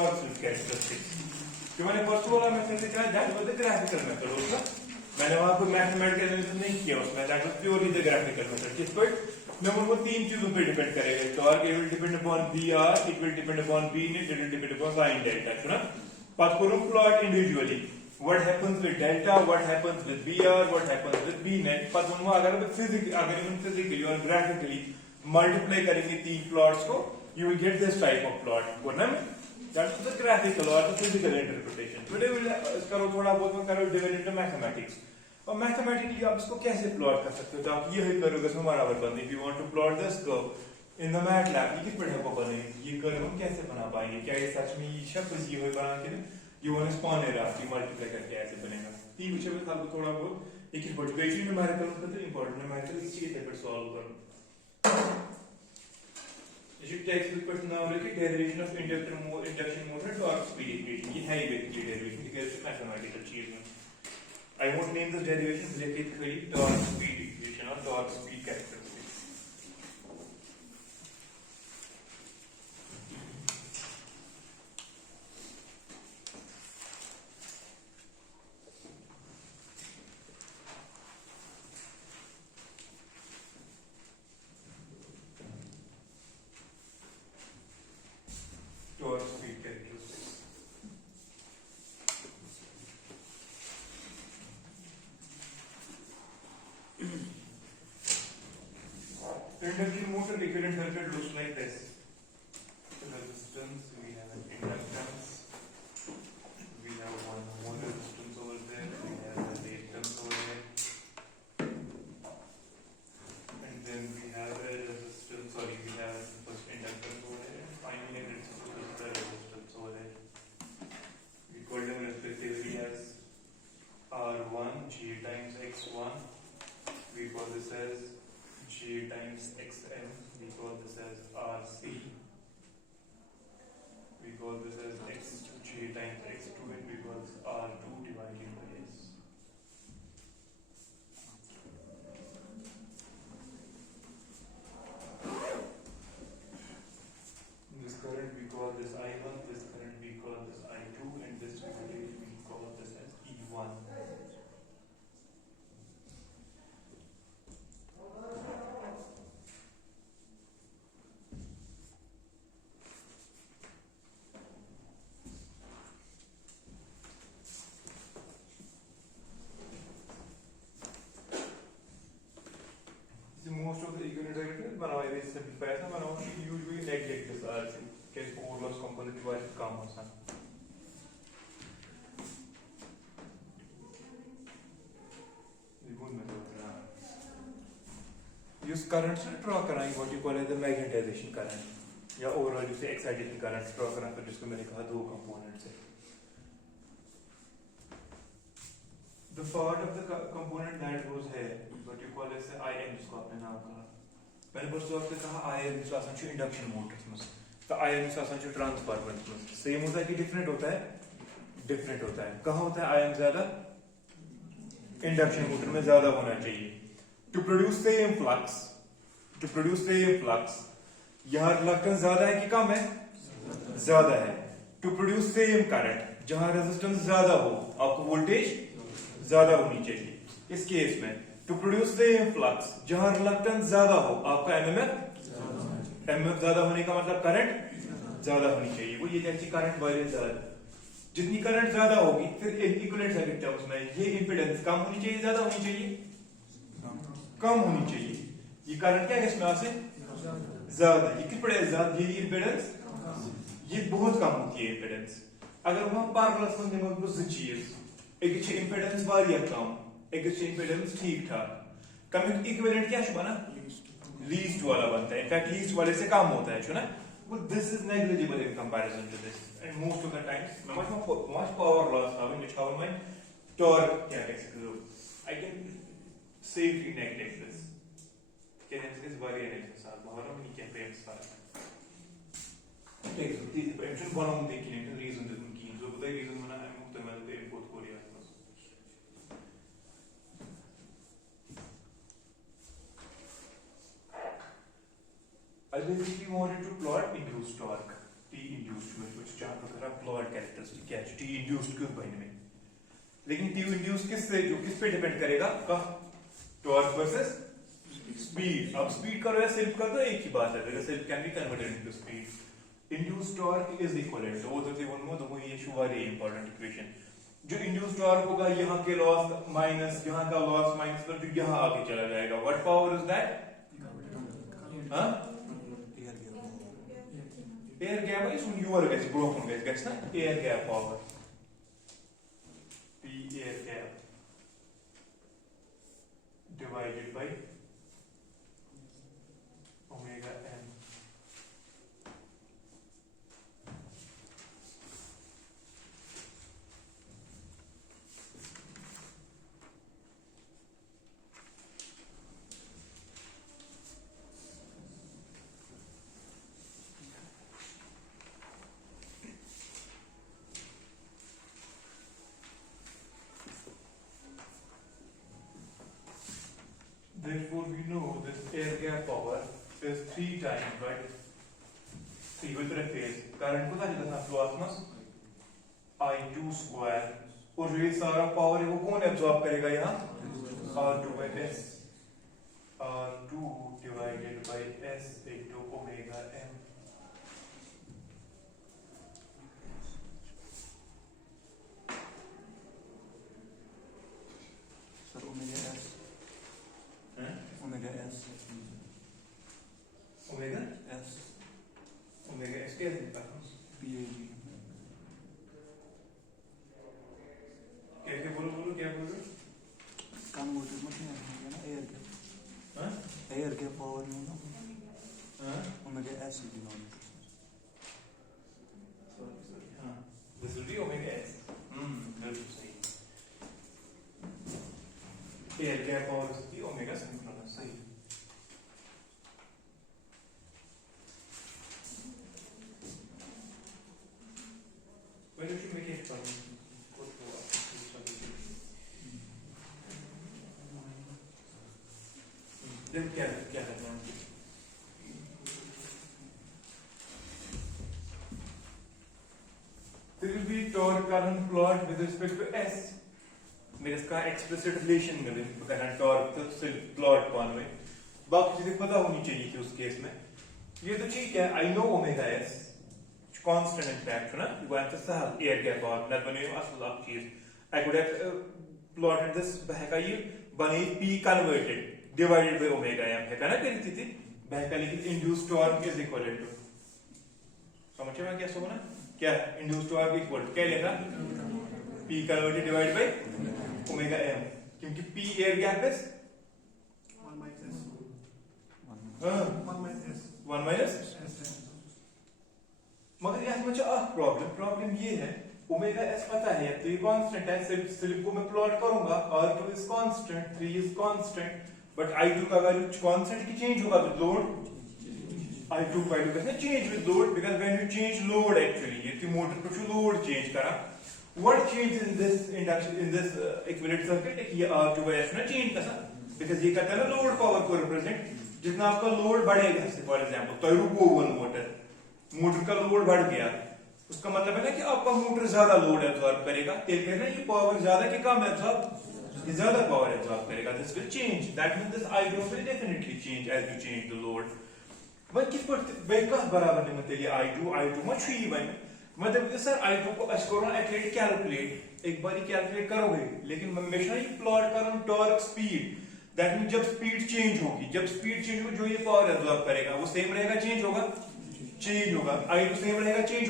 torque slip characteristics जो मैंने फर्स्ट वाला मेथड दिखाया that was the graphical method होगा मैंने वहां कोई मैथमेटिकल एनालिसिस नहीं किया उसमें that was purely the graphical method किस पर मैं वो तीन चीजों पे डिपेंड करेगा torque it will depend upon Vr it will depend upon V net it will depend upon sin delta है ना पास करो plot individually what happens with delta what happens with Vr what happens with V net पास उनको अगर physically और graphically multiply करेंगे तीन प्लॉट्स को you will get this type of plot वरना that's the graphical or the physical interpretation today we'll करो थोड़ा बहुत करो डिवाइड इनटू मैथमेटिक्स और मैथमेटिकली आप इसको कैसे प्लॉट कर सकते हो तो आप ये करोगे इसमें बराबर बंदी if you want to plot this curve in the MATLAB ये किस तरह को बनेगी ये कर्व हम कैसे बना पाएंगे क्या ये सच में ये शब्द ये होए बना के ये वन स्पॉन है रात मल्टीप्लाई करके ऐसे बनेगा तीन विषय में खाली थोड़ा बहुत एक ही मोटिवेशन न्यूमेरिकल तो इंपॉर्टेंट न्यूमेरिकल इसी के तहत सॉल्व करो you should take the question now like derivation of induction motor torque speed equation ये है basically derivation because it's mathematical चीज में I won't name this derivation related to torque speed equation or torque speed characteristics torque speed characteristics induction motor equivalent circuit looks like this resistance we have an inductance we have one more resistance over there we have a reactance over there and then we have a resistance we have first inductance over there and finally a resistance over there we call them respectively as R1 G times X1 we call this as G times Xm we call this as RC we call this as Xg times X2 and we call this R2 divided by S this current we call this I1 this current we call this I2 and this voltage we call this as E1 most of the equivalent derivatives बनाओ ये simplify ऐसा बनाओ कि usually neglect this RC के four loss component के बारे में काम होता है रिकॉर्ड में तो use current से draw कराएंगे what you call as the magnetization current या overall जिसे excitation current draw कराना तो जिसको मैंने कहा दो components है the part of the component that goes here what you call as IM जिसको आपने नाम कहा मैंने परसों आपसे कहा IM जिसको आसान छो इंडक्शन मोटर्स में तो IM जिसको आसान छो ट्रांसफार्मर में सेम होता है कि डिफरेंट होता है कहाँ होता है IM ज्यादा इंडक्शन मोटर में ज्यादा होना चाहिए टू प्रोड्यूस सेम फ्लक्स यहाँ रिलक्टेंस ज्यादा है कि कम है ज्यादा है टू प्रोड्यूस सेम करंट जहां रेजिस्टेंस ज्यादा हो आपको वोल्टेज ज्यादा होनी चाहिए इस केस में टू प्रोड्यूस सेम फ्लक्स जहां रिलक्टेंस ज्यादा हो आपका एमएफ ज्यादा होने का मतलब करंट ज्यादा होनी चाहिए वो ये जैसी करंट वाले ज्यादा जितनी करंट ज्यादा होगी फिर इक्विवेलेंट सर्किट टर्म्स में ये इंपेडेंस कम होनी चाहिए ज्यादा होनी चाहिए कम होनी चाहिए ये करंट क्या है इसमें से ज्यादा ये कितना ज्यादा ये इंपेडेंस ये बहुत कम होती है इंपेडेंस अगर वहां पैरेलल में दो चीज एक इंपेडेंस वारिया कम एक इंपेडेंस ठीक ठाक कमिंग इक्विवेलेंट क्या है ना लीस्ट वाला बनता है इनफैक्ट लीस्ट वाले से कम होता है ना well this is negligible in comparison to this and most of the times much power loss having which how my torque क्या कह सकते हो I can safely neglect this can this वारिया है साथ बाहर में क्या पे साथ ठीक है तीसरी पेंशन बनाऊं देखिए नहीं रीजन उनकी जो बताइए रीजन बना है मुख्तमल पे import Korea I basically wanted to plot induced torque T induced में कुछ चार्ट वगैरह प्लॉट कैरेक्टरिस्टिक क्या है टी इंड्यूस्ड क्यों बन में, लेकिन टी इंड्यूस्ड किस पे डिपेंड करेगा का टॉर्क वर्सेस स्पीड। अब स्पीड करो या स्लिप कर दो एक ही बात है, because slip can be converted into speed. Induced torque is equivalent to वो तो ये शुरुआती इंपॉर्टेंट इक्वेशन। जो इंड्यूस्ड टॉर्क होगा यहाँ के लॉस माइनस यहाँ का लॉस माइनस पर जो यहाँ आगे चला जाएगा, what power is that? Air gap है, इसमें यूर गैस ब्रोकन गैस ना air gap power P air gap divided by omega n. Therefore, we know this air gap power is 3 times, right? 3 with phase. Current को था जितना flow आसमास I2 square और जो ये सारा पावर है वो कौन एब्जॉर्ब करेगा यहाँ? R2 by S. R2 divided by S into omega m. Sir, omega S. Omega S. Omega? S. Omega S क्या है? PAG. क्या बोलो क्या बोलो? Converted मशीन है ना air gap. हाँ? Air gap power में ना. हाँ? Omega S is denominator. Sorry. हाँ. This will be omega S. बिल्कुल सही. Air gap power होती है omega synchronous सही. When you should make it fun. देखो क्या करना है मुझे. There will be torque current plot with respect to S. मेरे इसका explicit relation मिले करंट टॉर्क तो सिर्फ प्लॉट कौन में बाकी चीजें पता होनी चाहिए थी उस केस में. ये तो ठीक है, I know omega S constant in fact ना you want to sell air gap power ना बने असल आप चीज I could have plotted this बहका ये बने P converted divided by omega m है ना करी थी बहका लेकिन induced torque is equal to समझे मैं क्या सोना क्या induced torque equal to क्या लेगा P converted divided by omega m क्योंकि P air gap is 1 minus S. 1 minus मगर यहाँ मुझे प्रॉब्लम ये है ओमेगा एस पता है तो ये कांस्टेंट है स्लिप को मैं प्लॉट करूंगा R2 is constant 3 is constant but I2 का वैल्यू कांस्टेंट की चेंज होगा विद लोड I2 वैल्यू कैसे change with load because when you change load actually ये ती मोटर को लोड चेंज करा what change in this induction in this equivalent circuit ये R2 by S ना चेंज कसा बिकॉज़ ये कहता है ना लोड पावर को रिप्रेजेंट जितना आपका लोड बढ़ेगा से फॉर एग्जांपल तो रुको वन मोटर का लोड बढ़ गया उसका मतलब है ना कि आपका मोटर ज्यादा लोड एब्जॉर्ब करेगा एक है ना ये पावर ज्यादा कि कम एब्जॉर्ब ये ज्यादा पावर एब्जॉर्ब करेगा this will change that means this I2 will definitely change as you change the load वह किस पर बेका बराबर नहीं मतलब ये I2 मत छुई भाई मतलब सर I2 को अस्कोरन एक्चुअली कैलकुलेट एक बार ही कैलकुलेट करोगे लेकिन मैं हमेशा ही प्लॉट करूं टॉर्क स्पीड दैट मींस जब स्पीड चेंज होगी जो ये पावर एब्जॉर्ब करेगा वो सेम रहेगा चेंज होगा I2 सेम रहेगा चेंज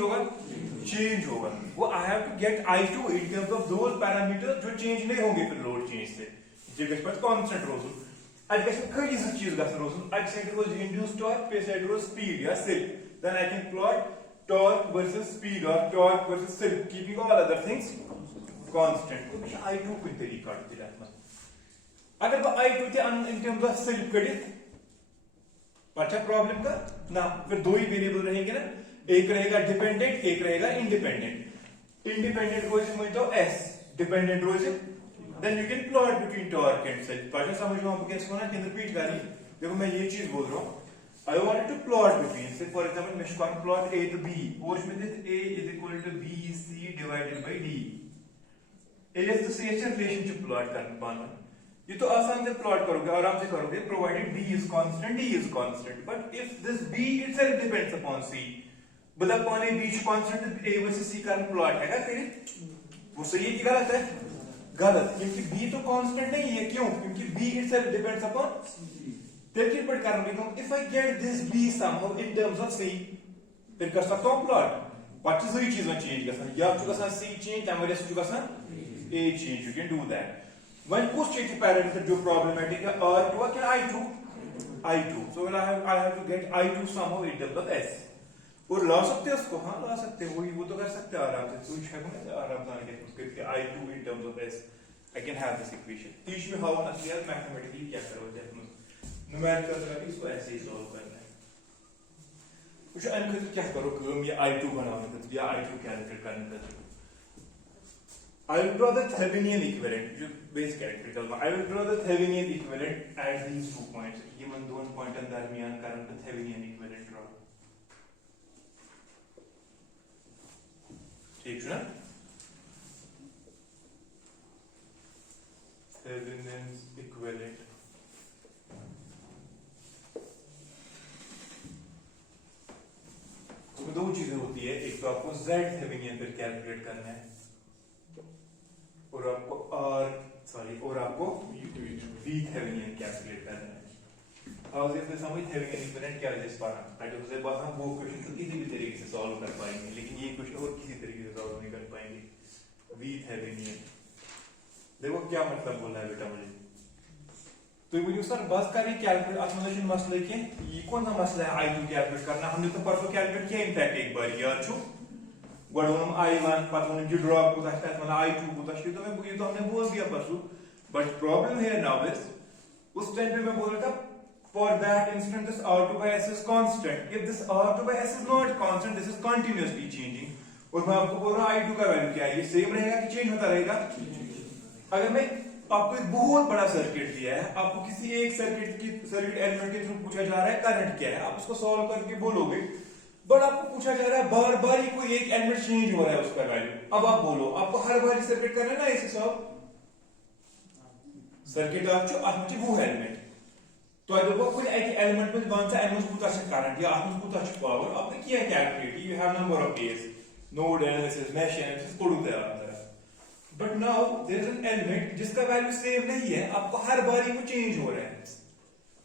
होगा वो I have to get I2 in terms of those parameters जो चेंज नहीं होंगे फिर लोड चेंज से जो गस पर कांस्टेंट रोजन आज गस कई चीज गस रोजन आज साइड वाज इंड्यूस्ड टॉर्क पे साइड वाज स्पीड या slip then I can plot torque versus speed और torque versus slip keeping all other things constant तो I2 को तरीका दिला अगर वो I2 थे इन टर्म्स ऑफ स्लिप कडित अच्छा प्रॉब्लम का ना फिर दो ही वेरिएबल रहेंगे ना एक रहेगा डिपेंडेंट एक रहेगा इंडिपेंडेंट रोज में तो S डिपेंडेंट रोज then you can plot between torque and slip part समझ लो आप कैसे होना कि रिपीट करिए देखो मैं ये चीज बोल रहा हूं I wanted to plot between, say for example, मैं इसको plot A to B, और इसमें A is equal to BC divided by D. A is तो C relationship plot करना पाना. ये तो आसान से plot करोगे, आराम से करोगे, provided B is constant, D is constant. But if this B itself depends upon C, मतलब upon A, B is constant, A versus C का plot है क्या फिर? वो सही है कि गलत है? गलत, क्योंकि B तो constant नहीं है, क्यों? क्योंकि B itself depends upon देखिए पढ़ कर रहा हूँ if I get this B somehow in terms of C फिर कर सकता हूँ plot पच्ची सही चीज़ में change कर सकता या चुका सा C change हमारे से चुका सा A change you can do that वहीं कुछ चीज़ के पैरामीटर जो problematic है R2 क्या I2 so when I have to get I2 somehow in terms of S और ला सकते हैं उसको हाँ ला सकते हैं वही वो तो कर सकते हैं आराम से तो इच्छा को ना आराम से आने के I2 in terms of S I can have this equation teach me how असली mathematically क्या करोगे न्यूमेरिकल का इसको ऐसे ही सॉल्व करना है कुछ अनखुद क्या करो कि ये I2 बनाने का या I2 कैलकुलेट करने का I will draw the Thevenin equivalent जो बेसिक इलेक्ट्रिकल में I will draw the Thevenin equivalent at these 2 points ये मन दोन पॉइंटन दरमियान करने का Thevenin equivalent draw ठीक है ना Thevenin's equivalent उसमें दो चीजें होती है एक तो आपको Z थेवेनिन फिर कैलकुलेट करना है और आपको और आपको V थेवेनिन कैलकुलेट करना है और इसमें समझ थेवेनिन इक्विवेलेंट क्या है इस बार आई डोंट से बात हम वो क्वेश्चन तो किसी भी तरीके से सॉल्व कर पाएंगे लेकिन ये क्वेश्चन और किसी तरीके से सॉल्व नहीं कर पाएंगे V थेवेनिन देखो क्या मतलब बोल रहा है बेटा मुझे तो मुझे सर बस करें कैलकुलेट आत्मदर्शन मसले के ये कौन सा मसला है I2 कैलकुलेट करना हमने तो परसों कैलकुलेट किया इनफैक्ट एक बार याद छु गडोनम I1 पतोन जो ड्रॉप को था मतलब I2 को था तो मैं ये तो हमने बोल दिया परसों but problem here now is उस टाइम पे मैं बोल रहा था for that instant this R2 by S is constant if this R2 by S is not constant this is continuously changing और मैं आपको बोल रहा हूं I2 का वैल्यू क्या है ये सेम रहेगा कि चेंज होता रहेगा अगर मैं आपको एक बहुत बड़ा सर्किट दिया है आपको किसी एक सर्किट एलिमेंट के थ्रू पूछा जा रहा है करंट क्या है आप उसको सॉल्व करके बोलोगे बट आपको पूछा जा रहा है बार बार ही कोई एक एलिमेंट चेंज हो रहा है उसका वैल्यू अब आप बोलो आपको हर बार सर्किट करना है ना ऐसे सॉल्व सर्किट आपको आज वो एलिमेंट तो देखो कोई एक एलिमेंट में कौन सा एलिमेंट कुछ अच्छा करंट या आपको कुछ अच्छा पावर आपने किया calculate you have number of days node analysis mesh analysis पढ़ो थे आप but now there is an element जिसका वैल्यू सेम नहीं है आपको हर बारी वो चेंज हो रहा है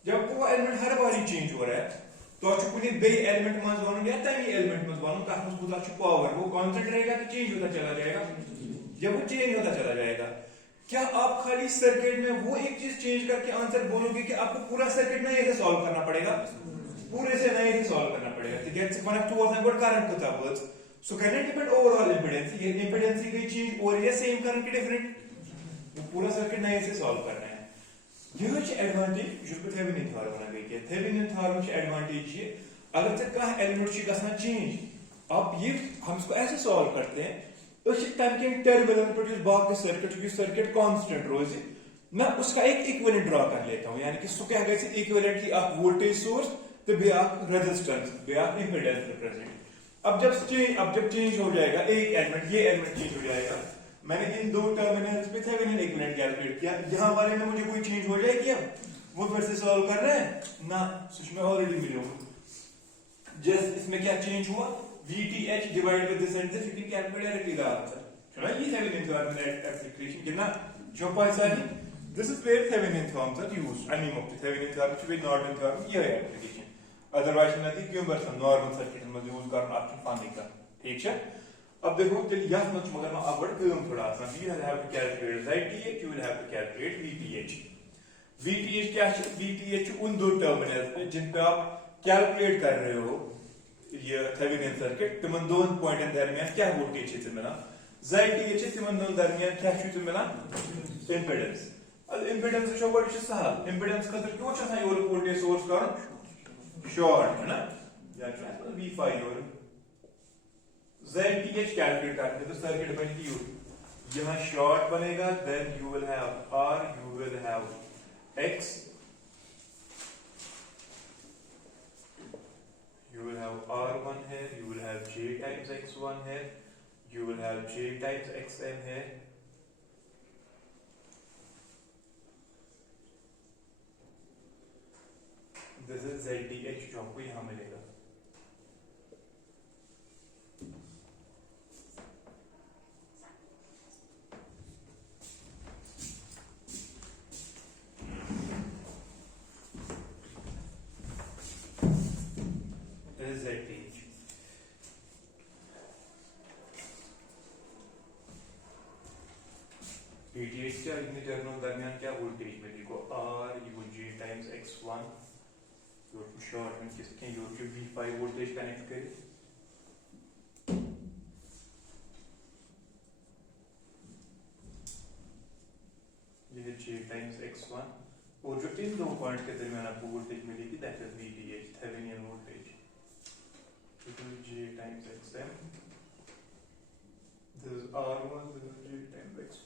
जब वो एलिमेंट हर बारी चेंज हो रहा है तो अच्छु कुनी बे एलिमेंट मज बनू या तभी एलिमेंट मज बनू तक उसको अच्छु पावर वो कांस्टेंट रहेगा कि चेंज होता चला जाएगा जब वो चेंज होता चला जाएगा क्या आप खाली सर्किट में वो एक चीज चेंज करके आंसर बोलोगे कि आपको पूरा सर्किट नए से सॉल्व करना पड़ेगा पूरे से नए से सॉल्व करना पड़ेगा तो gets one of two of them current को था words So can it depend overall impedance? ये impedance की कोई चीज और ये सेम करंट की डिफरेंट वो पूरा सर्किट नए से सॉल्व करना है ये है एडवांटेज जिसको थेवेनिन थ्योरम बना गई है थेवेनिन थ्योरम की एडवांटेज ये अगर तक का एलिमेंट की गसना चेंज अब ये हम इसको ऐसे सॉल्व करते हैं उस टाइम के टर्मिनल पर जो बाकी सर्किट की सर्किट कांस्टेंट रोज मैं उसका एक इक्विवेलेंट ड्रॉ कर लेता हूं यानी कि सो क्या गई इक्विवेलेंट की आप वोल्टेज सोर्स तो बे आप रेजिस्टेंस बे आप इंपेडेंस रिप्रेजेंट अब जब चेंज हो जाएगा एक एलिमेंट ये एलिमेंट चेंज हो जाएगा मैंने इन दो टर्मिनल्स पे थेवेनिन इक्विवेलेंट कैलकुलेट किया यहां वाले में मुझे कोई चेंज हो जाएगी अब वो फिर से सॉल्व कर रहे हैं ना उसमें ऑलरेडी मिले हो जस्ट इसमें क्या चेंज हुआ VTH divide with this and this you can calculate directly the answer चलो ये थेवेनिन थ्योरम एप्लीकेशन कितना जो पैसा है this is where Thevenin theorems are used I mean of Thevenin theorem with Norton theorem ये है application otherwise मैं थी क्यों बस नॉर्मल सर्किट में यूज करना आपकी फानी का ठीक है अब देखो चल यहां मत मगर मैं अब काम थोड़ा सा we have to calculate ZTH you will have to calculate VTH क्या है VTH उन दो टर्मिनल्स पे जिन पे आप कैलकुलेट कर रहे हो ये थेवेनिन सर्किट तिमन दोन पॉइंटन दरमियान क्या वोल्टेज है मिला ZTH तिमन दोन दरमियान क्या है मिला इंपेडेंस अब इंपेडेंस जो बड़ी सहल इंपेडेंस का क्यों अच्छा ये वोल्टेज सोर्स का शॉर्ट है ना या V5 और ZTH कैलकुलेट करते तो सर्किट बनेगी यू यहां शॉर्ट बनेगा then you will have R you will have X You will have R1 here, you will have J times X1 here, you will have J times Xm here. This is ZTH जो आपको यहाँ मिलेगा. This is ZTH. VTH क्या इन टर्मिनल दरमियान क्या वोल्टेज मिलेगा? R equal J times X1. Your को शॉर्ट में किसके योर के V5 वोल्टेज कनेक्ट करें. ये है J times X1 और जो इन दो पॉइंट के दरमियान आपको वोल्टेज मिलेगी that is VTH Thevenin voltage. It is J times Xm. This is R1, this is J times X.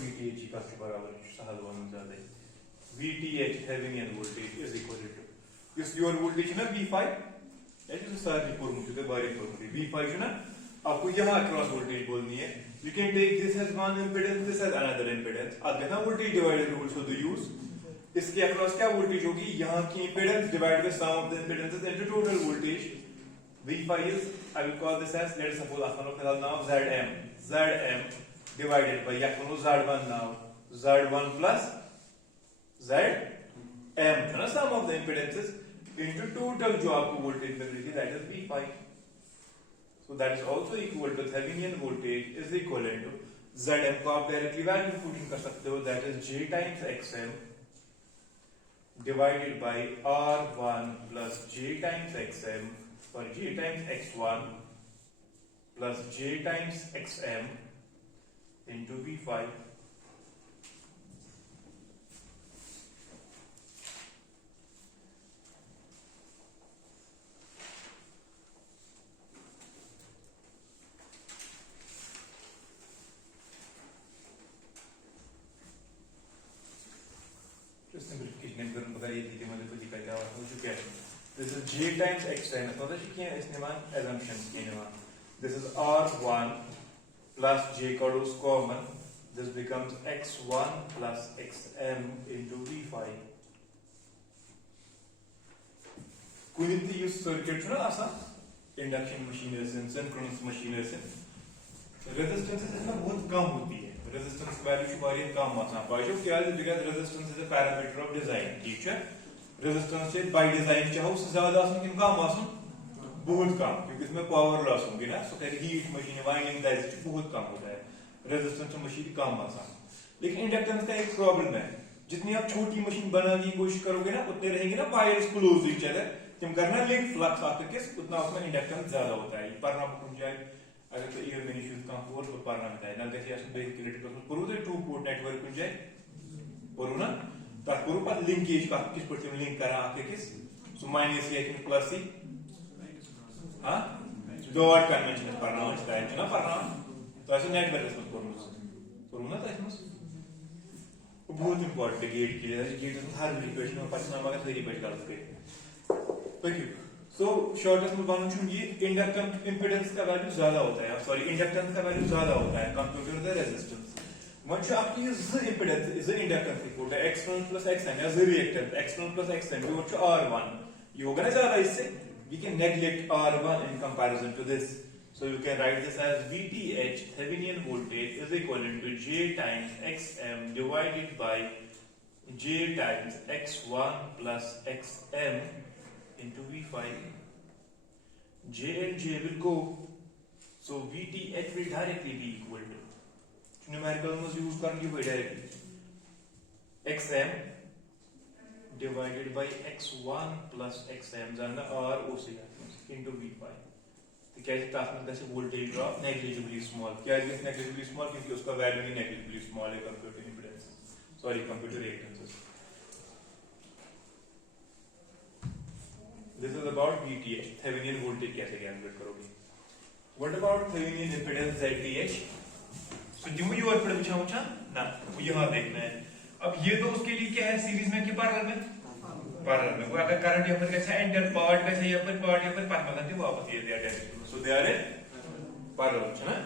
VTH का बराबर सहल वन ज्यादा है. VTH Thevenin voltage is equal to इस योर वोल्टेज ना V5 ऐसे तो सारी फॉर्मूले थे बारी फॉर्मूले V5 ना आपको यहाँ क्रॉस वोल्टेज बोलनी है. You can take this as one impedance, this as another impedance. अब देखना voltage divider rule should use. इसके अक्रॉस क्या वोल्टेज होगी? यहाँ की impedance divided by sum of the impedances into total voltage. V5 is, I will call this as, let's suppose upon now Zm divided by Z1 now Z1 plus Zm ना sum of the impedances into total जो आपको वोल्टेज मिल रही थी that is V5. So that is also equal to Thevenin voltage is equivalent to Zm को आप directly value putting कर सकते हो that is J times Xm divided by R1 plus J times Xm or J times X1 plus J times Xm into V5. Just simplification करूँ बता ये थी मुझे तो दिखाई क्या हो चुका है. This is J times Xm. तो देखिए क्या इसने मान assumption किए मान. This is R1 plus J is common. This becomes X1 plus Xm into V5. Couldn't use circuit ना आसा induction machine ऐसे synchronous machine ऐसे resistance इसमें बहुत कम होती है. Resistance value शुमारी कम आसान पाएगा क्या है because resistance is a parameter of design. ठीक है? Resistance से by design चाहो उससे ज़्यादा आसान किन कम आसान बहुत कम क्योंकि इसमें पावर लॉस होगी ना. सो फिर हीट मशीन वाइंडिंग दैट बहुत कम होता है. रेजिस्टेंस मशीन कम आसान. लेकिन इंडक्टेंस का एक प्रॉब्लम है. जितनी आप छोटी मशीन बनाने की कोशिश करोगे ना उतने रहेंगे ना वायर्स क्लोज ईच अदर. तुम करना लिंक फ्लक्स आपके किस उतना उसमें इंडक्टेंस ज्यादा होता है. पढ़ना कुछ जाए अगर तो ईयर में इश्यूज का फोर पर पढ़ना होता है ना देखिए ऐसे बेसिक इलेक्ट्रिकल पूरा तो टू पोर्ट नेटवर्क कुछ जाए और ना तक पूरा पर लिंकेज का किस पर तुम लिंक करा आपके किस सो माइनस ये कि प्लस सी हां डॉट कन्वेंशन पढ़ना होता है ना पढ़ना तो ऐसे नेटवर्क में करूँ ना तो इसमें बहुत इंपॉर्टेंट है गेट के लिए. गेट में हर इक्वेशन में पढ़ना मगर सही रिपीट कर सकते. Thank you. सो शॉर्टेस्ट में बाउंड ये इंडक्टेंस इंपेडेंस का वैल्यू ज्यादा होता है सॉरी इंडक्टेंस का वैल्यू ज्यादा होता है compare to the resistance. Once आपकी ज impedance is inductance equal to x1 plus xn या ज reactance x1 plus xn equal to r1 ये होगा ना ज्यादा इससे we can neglect r1 in comparison to this. So you can write this as VTH Thevenin voltage is equivalent to J times Xm divided by J times X1 plus Xm into V5. J and J will go. So VTH will directly be equal to numerical must use करनी हुई directly Xm divided by X1 plus Xm जानना R OC into V5. तो क्या इस ताप में कैसे voltage drop negligibly small. क्या है नेग्लिजिबली स्मॉल क्योंकि उसका वैल्यू ही नेग्लिजिबली स्मॉल है compare to impedance sorry compare to reactances. This is about VTH, Thevenin voltage कैसे कैलकुलेट करोगे. What about Thevenin impedance ZTH? So जो ये और पढ़ पूछा ना, वो यहाँ देखना है. अब ये तो उसके लिए क्या है, सीरीज में कि पैरेलल में? पैरेलल में. वो अगर करंट यहाँ पर कैसा एंटर पार्ट कैसा यहाँ पर पाथ में करते वापस ये दिया direct. So they are in parallel, है ना?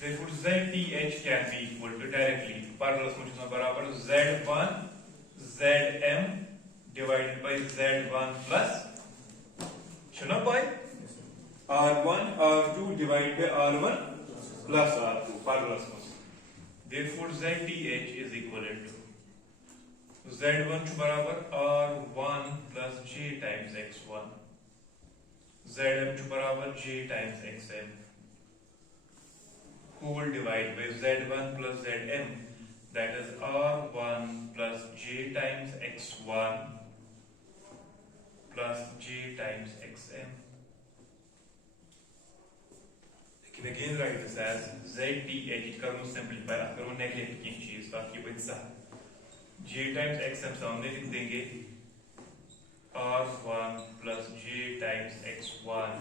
Therefore ZTH can be equal to directly parallel solution बराबर Z1 Zm divided by Z1 plus शुना पाए R1 R2 divided by R1 plus R2 parallel solution. Therefore ZTH is equivalent to Z1 बराबर R1 plus J times X1 Zm बराबर J times Xm whole divided by Z1 plus Zm that is R1 plus J times X1 plus J times Xm. लेकिन again write this as ZTH करो simplify करो नेगलेक्ट की चीज ताकि बच सके. J times Xm सामने लिख देंगे R1 plus J times X1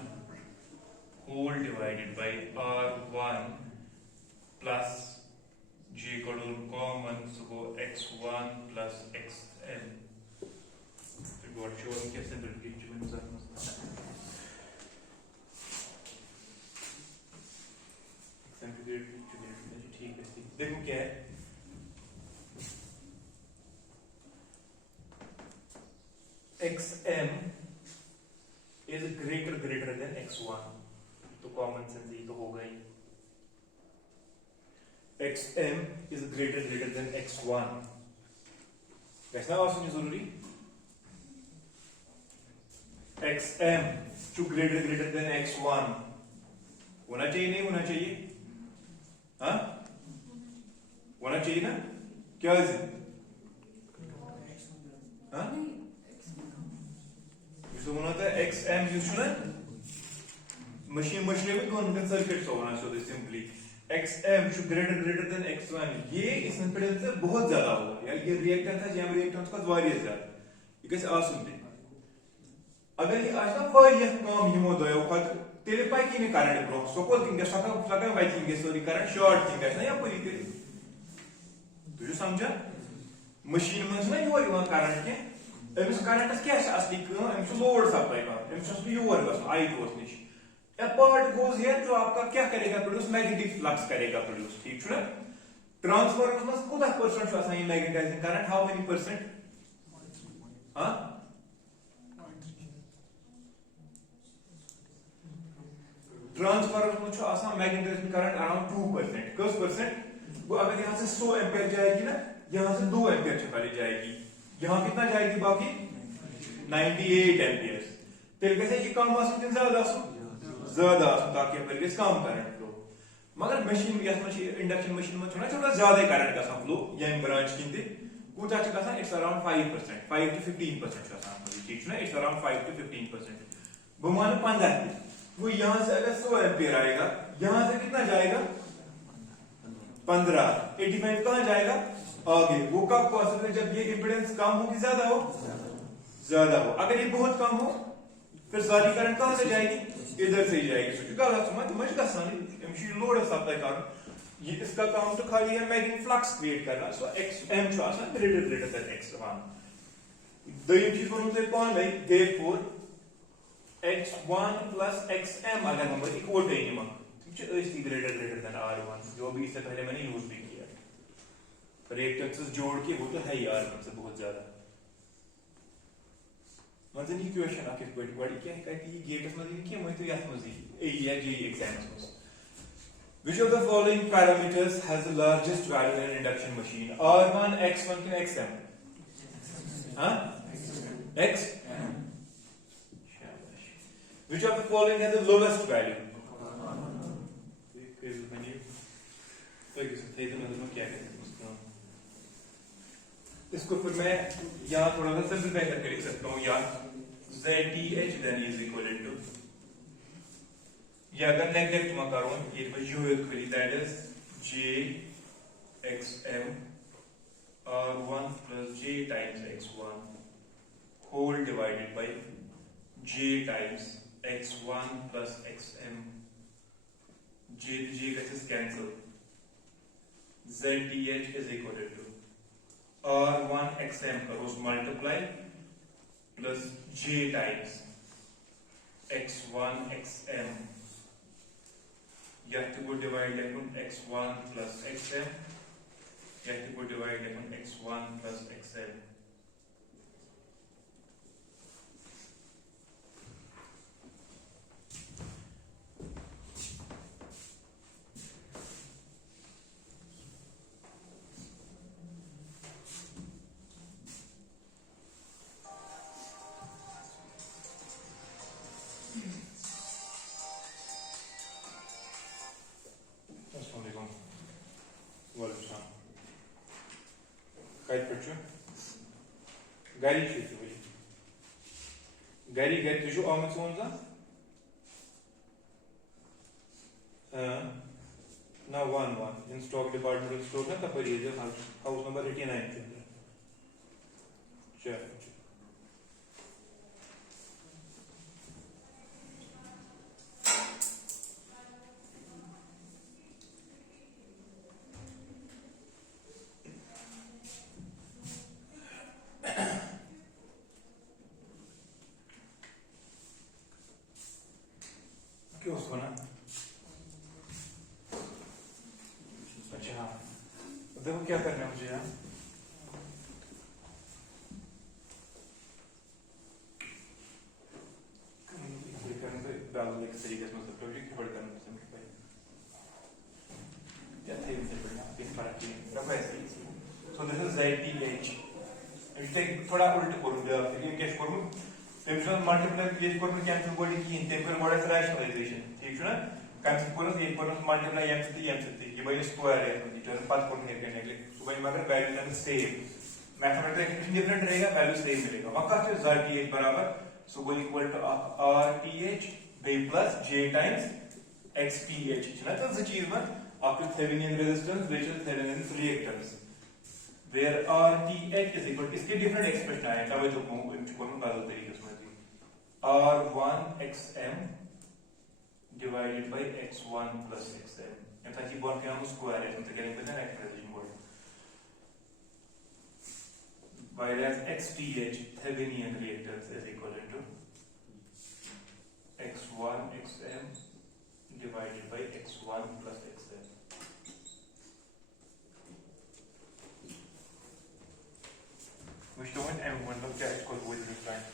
whole divided by R1 plus J कड़ोल common so X1 plus Xm. फिर what show हम कैसे simplification में जाना ठीक है. देखो क्या है Xm is greater than X1 तो कॉमन सेंस ये तो होगा ही. Xm is greater than X1 कैसा आवाज सुननी जरूरी. Xm to greater than X1 होना चाहिए नहीं होना चाहिए. हाँ होना चाहिए ना. क्या है हाँ so होना था Xm यूज़ ना मशीन में कौन सा सर्किट सो होना so simply Xm should greater than X1 ये इस इंपेडेंस से बहुत ज्यादा होगा यार. ये रिएक्टेंस है जहाँ रिएक्टेंस का वारियस ज्यादा ये कैसे आ सुनते अगर ये आज ना वारियस काम ही मोड़ दो खत तेरे पाई की में करंट ब्रो सपोज कि सका वाइकिंग के सॉरी करंट शॉर्ट थिंग है ना या पूरी तेरी तुझे समझा मशीन में ना ये वाला करंट के एमस करंट क्या है असली काम एमस लोड सप्लाई का एमस योर बस आई टोस निश a part goes here जो आपका क्या करेगा प्रोड्यूस मैग्नेटिक फ्लक्स करेगा प्रोड्यूस. ठीक है. ट्रांसफार्मर में कोता परसेंट आसान ये magnetising current how many percent हां ट्रांसफार्मर में आसान मैग्नेटाइजिंग करंट अराउंड 2%. किस परसेंट वो अगर यहां से 100 एंपियर जाएगी ना यहां से 2 एंपियर चली जाएगी. यहां कितना जाएगी बाकी 98 एंपियर. तेरे कैसे ये काम आसान ज्यादा ताकि पर किस काम करंट फ्लो मगर मशीन यस में इंडक्शन मशीन में थोड़ा ज्यादा करंट का फ्लो या ब्रांच किंते कोता छ गसा इट्स अराउंड 5% 5 to 15% आसान ठीक है. इट्स अराउंड 5 to 15%. बमान 15 वो यहां से अगर 100 एंपियर आएगा यहां से कितना जाएगा 15 85 कहां जाएगा आगे. वो कब पॉसिबल जब ये इंपेडेंस कम हो कि ज्यादा हो. अगर ये बहुत कम हो फिर सारी करंट कहां से जाएगी इधर से ही जाएगी. सो क्या समझ का सानी एमशी लोड सप्लाई कर ये इसका काम तो खाली है मैग्नेटिक फ्लक्स क्रिएट करना. सो Xm जो आसान ग्रेटर देन X1 द ये चीज बनते पान भाई देयरफॉर X1 plus Xm अगर हम इक्वल है निमा ठीक है इसकी ग्रेटर देन R1 जो भी इससे पहले मैंने यूज भी किया. रिएक्टेंसेस जोड़ के वो तो है ही R1 से बहुत ज्यादा. मतलब ये क्वेश्चन आके बड़ी क्या है कि ये गेट में क्या मैं तो याद मजी ए या जी एग्जाम्स में which of the following parameters has the largest value in an induction machine R1 X1 के Xm हाँ X which of the following has the lowest value तो क्या कहते हैं इसको फिर मैं यहाँ थोड़ा सा सिंपलीफाई करके लिख सकता हूँ यार ZTH then is equal to या अगर नेगलेक्ट में करूँ ये बची that is J Xm R1 plus J times X1 whole divided by j times x1 plus xm. j to j gets cancel. zth is equal to r1 xm cross multiply plus j times x1 xm. You have to go divide upon x1 plus xm. You have to go divide upon x1 plus xm. Gary şu gibi. Gary get şu Ahmet sonunda. Now one in stock department of stock na तब ये जो house number 89 थे. चलो. क्यों उसको ना अच्छा हाँ देखो क्या करना है मुझे यहाँ डाल एक तरीके से मतलब प्रोजेक्ट बड़ा करना है मुझे भाई या थे इनसे बढ़िया इस बार की रखो ऐसे so this is ZTH इसे थोड़ा उल्टे करूँगा ये कैसे करूँ तेरे मल्टीप्लाई प्लेस करूँ कैंसिल बोली की तेरे बड़ा सा रैशनलाइजेशन ठीक है ना कैंसिल करूँ एक करूँ मल्टीप्लाई एम से ये भाई स्क्वायर है तो जो पास करूँ है करने के लिए सुबह मगर वैल्यू ना सेम मैथमेटिकल एक्सप्रेशन डिफरेंट रहेगा वैल्यू सेम मिलेगा वहाँ से ZTH बराबर so will equal to RTH B plus J times XPH है ना तो इस चीज में आपके Thevenin resistance which is Thevenin reactance where RTH is equal to इसके different expression आए तब जो इनको मैं बदल तरीके से R1 XM divided by X1 plus XM and ताकि बॉन्ड के हम स्क्वायर है तो क्या लिखते हैं एक्सप्रेशन बोल whereas XTH Thevenin reactance is equal to X1 XM divided by X1 plus XM which don't M1 look at it called with refract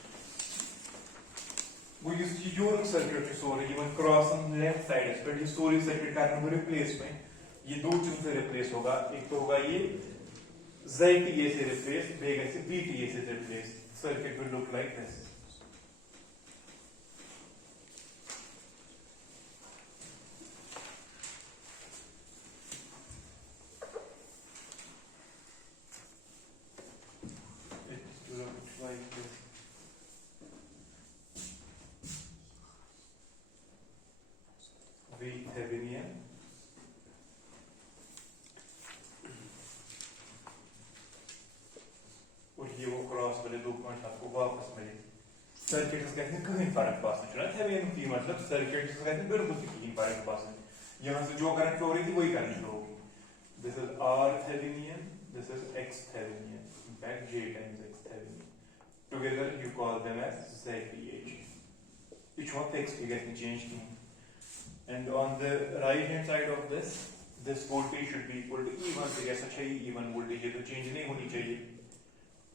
वो इस यूनिक सर्किट की सोरी ये क्रॉस ऑन लेफ्ट साइड है पर ये सोरी सर्किट का number replace में ये दो चीजों से रिप्लेस होगा एक तो होगा ये ZTA से रिप्लेस बेगा से BTA से replace circuit will look like this it will look like this Thevenin और ये वो क्रॉस वाले दो पॉइंट आपको वापस मिले सर्किट से कहते हैं कहीं फर्क पास नहीं चला थेवेनिन की मतलब सर्किट से कहते हैं बिल्कुल कहीं फर्क पास नहीं यहाँ से जो करंट फ्लो हो रही थी वही करंट फ्लो होगी this is R Thevenin this is X Thevenin in fact J times X Thevenin together you call them as ZTH each one fixed you get the change thing and on the right hand side of this voltage should be equal to E1 तो ऐसा चाहिए E1 voltage तो चेंज नहीं होनी चाहिए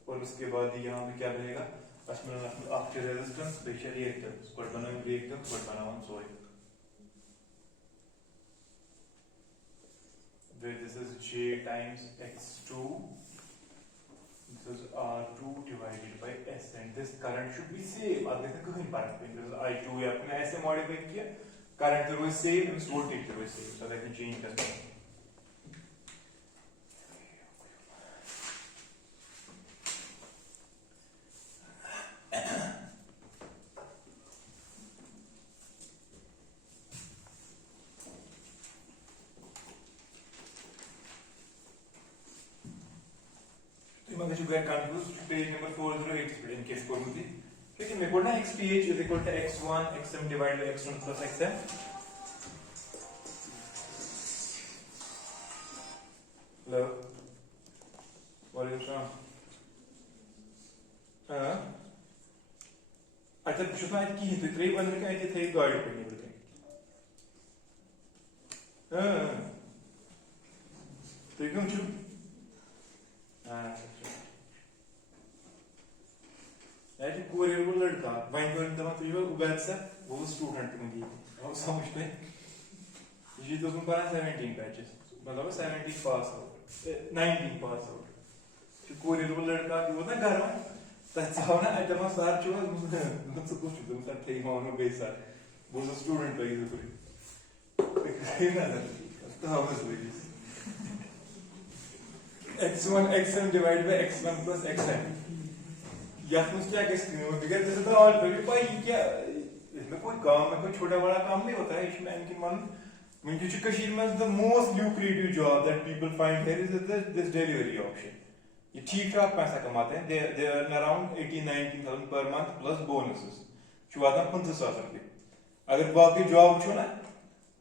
और उसके बाद यहाँ पे क्या बनेगा after resistance बेशक reactance कोड बनाएं reactance कोड बनाएं सोई where this is J times X2 this is R2 divided by S and this current should be same आगे तक कहीं फर्क नहीं because I2 है अपने ऐसे मॉडिफाई किया current is always same and voltage is always same so that can change the जो गए कंफ्यूज पेज नंबर 408 पे इनके स्कोर में थी ठीक है मेरे को ना xph is equal to x1 xm divided by x1 plus xm hello वालेकुम हाँ अच्छा शुरू में की तो इतने बंद में क्या थे गाइड करने पड़ते हाँ तो क्यों चुप ऐसे कोई वो लड़का वहीं पर इतना तो ये उबैद सा वो स्टूडेंट मुझे आप समझते हैं ये तो तुम पढ़ा 17 बैचेस मतलब 17 पास आउट 19 पास आउट जो कोई वो लड़का वो ना घर में तत्साव ना आइटम सार चुआ मुझसे कुछ तुम सब थे मानो बेसा वो स्टूडेंट तो ये कोई ना तो हम लोग x1 xm divided by x1 plus xm या तुम क्या कहते हो bigger this is the all very भाई क्या इसमें कोई काम में कोई छोटा बड़ा काम नहीं होता है इसमें इनकी मन मुझे जो कश्मीर में the most lucrative job that people find here is this delivery option ये ठीक ठाक पैसा कमाते हैं they earn around 18-19,000 per month plus bonuses जो आता है 50,000 रुपए अगर बाकी जॉब छो ना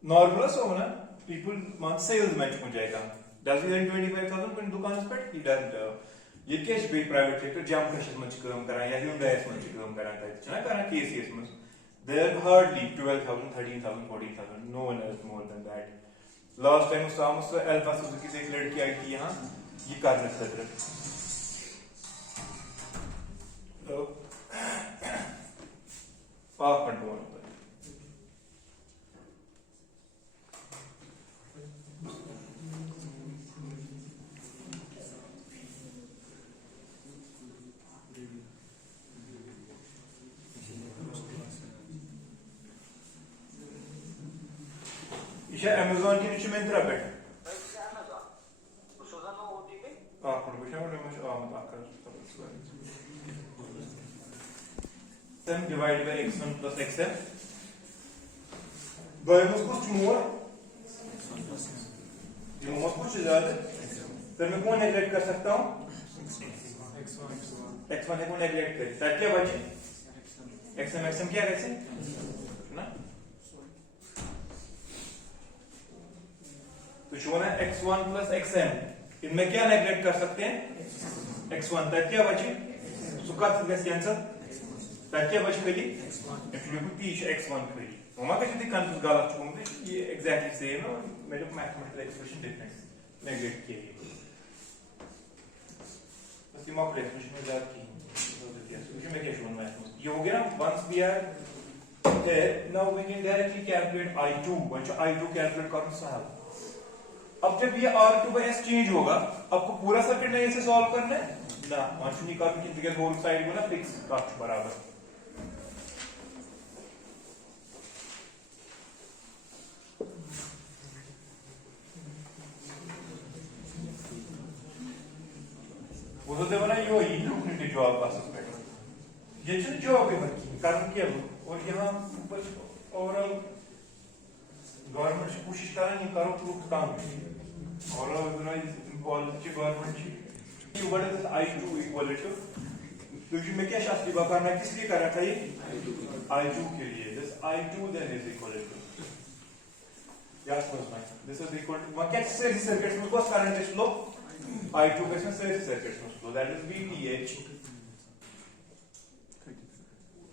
नॉर्मल हो ना पीपल मंथ सेल्समैन को जाएगा does he earn 25,000 when दुकान पर he doesn't ये कैश पे प्राइवेट सेक्टर जम कशस में काम करा या Hyundai में काम करा था ना करा केसीएस में there hardly 12,000 13,000 14,000 no one else more than that last time उस अल्फा सुजुकी से एक लड़की आई थी यहाँ ये करने खतरे तो पाप कंट्रोल होता है इसे Amazon के नीचे मिंत्रा पे आप लोग क्या बोले मुझे आम आकर m divided by x1 plus xm बायोमस कुछ मोर ये मोर कुछ ज्यादा फिर मैं कौन नेगलेक्ट कर सकता हूँ x1 को नेगलेक्ट कर ताकि क्या बचे xm क्या कैसे ना तो जो है x1 plus xm इनमें क्या नेगलेक्ट कर सकते हैं x1 तक क्या बचे सुका से आंसर तक क्या बचे खली एक्चुअली को तीस x1 खली ममा कैसे थी कंफ्यूज गलत होंगे ये एग्जैक्टली सेम है मेरे मैथमेटिकल एक्सप्रेशन डिफरेंस नेगलेक्ट किए बस ये मॉक एक्सप्रेशन में ज्यादा की क्योंकि मैं क्या शोन मैथ ये हो गया once we are there now we can directly calculate i2 once i2 calculate करना सवाल अब जब ये R2 by S चेंज होगा आपको पूरा सर्किट नहीं ऐसे सॉल्व करना है ना वांचुनी का भी इंटीग्रल होल साइड को ना फिक्स काट बराबर वो तो देवना यो ही यूनिटी जॉब का सस्पेक्ट ये जो जॉब है कारण क्या और यहां ऊपर ओवरऑल गवर्नमेंट से कोशिश कर रही करो प्रूफ काम और पॉलिसी गवर्नमेंट की what is i2 equal to तो मैं क्या शास्त्री बात करना किस लिए कर रहा था ये i2 के लिए this i2 then is equal to yes this is equal to what कैसे सर्किट में कौन करंट इज फ्लो i2 कैसे सर्किट में flow that is VTH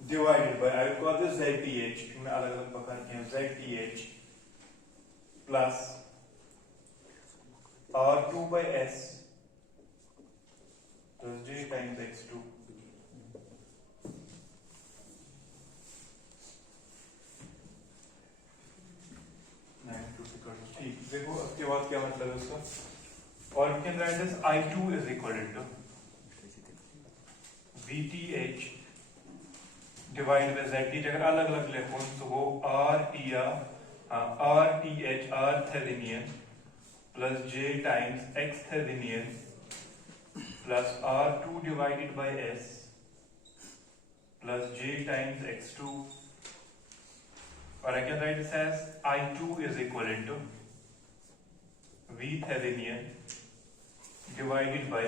divided by I will call this ZTH मैं अलग-अलग प्रकार के ZTH plus R2 by S plus J times X2 ठीक देखो उसके बाद क्या मतलब है उसका और we can write this I2 is equal to VTH divided by ZTH अगर अलग-अलग लिखो तो वो RTH R Thevenin plus J times X Thevenin plus R2 divided by S plus J times X2 or I can write this as I2 is equal to V Thevenin divided by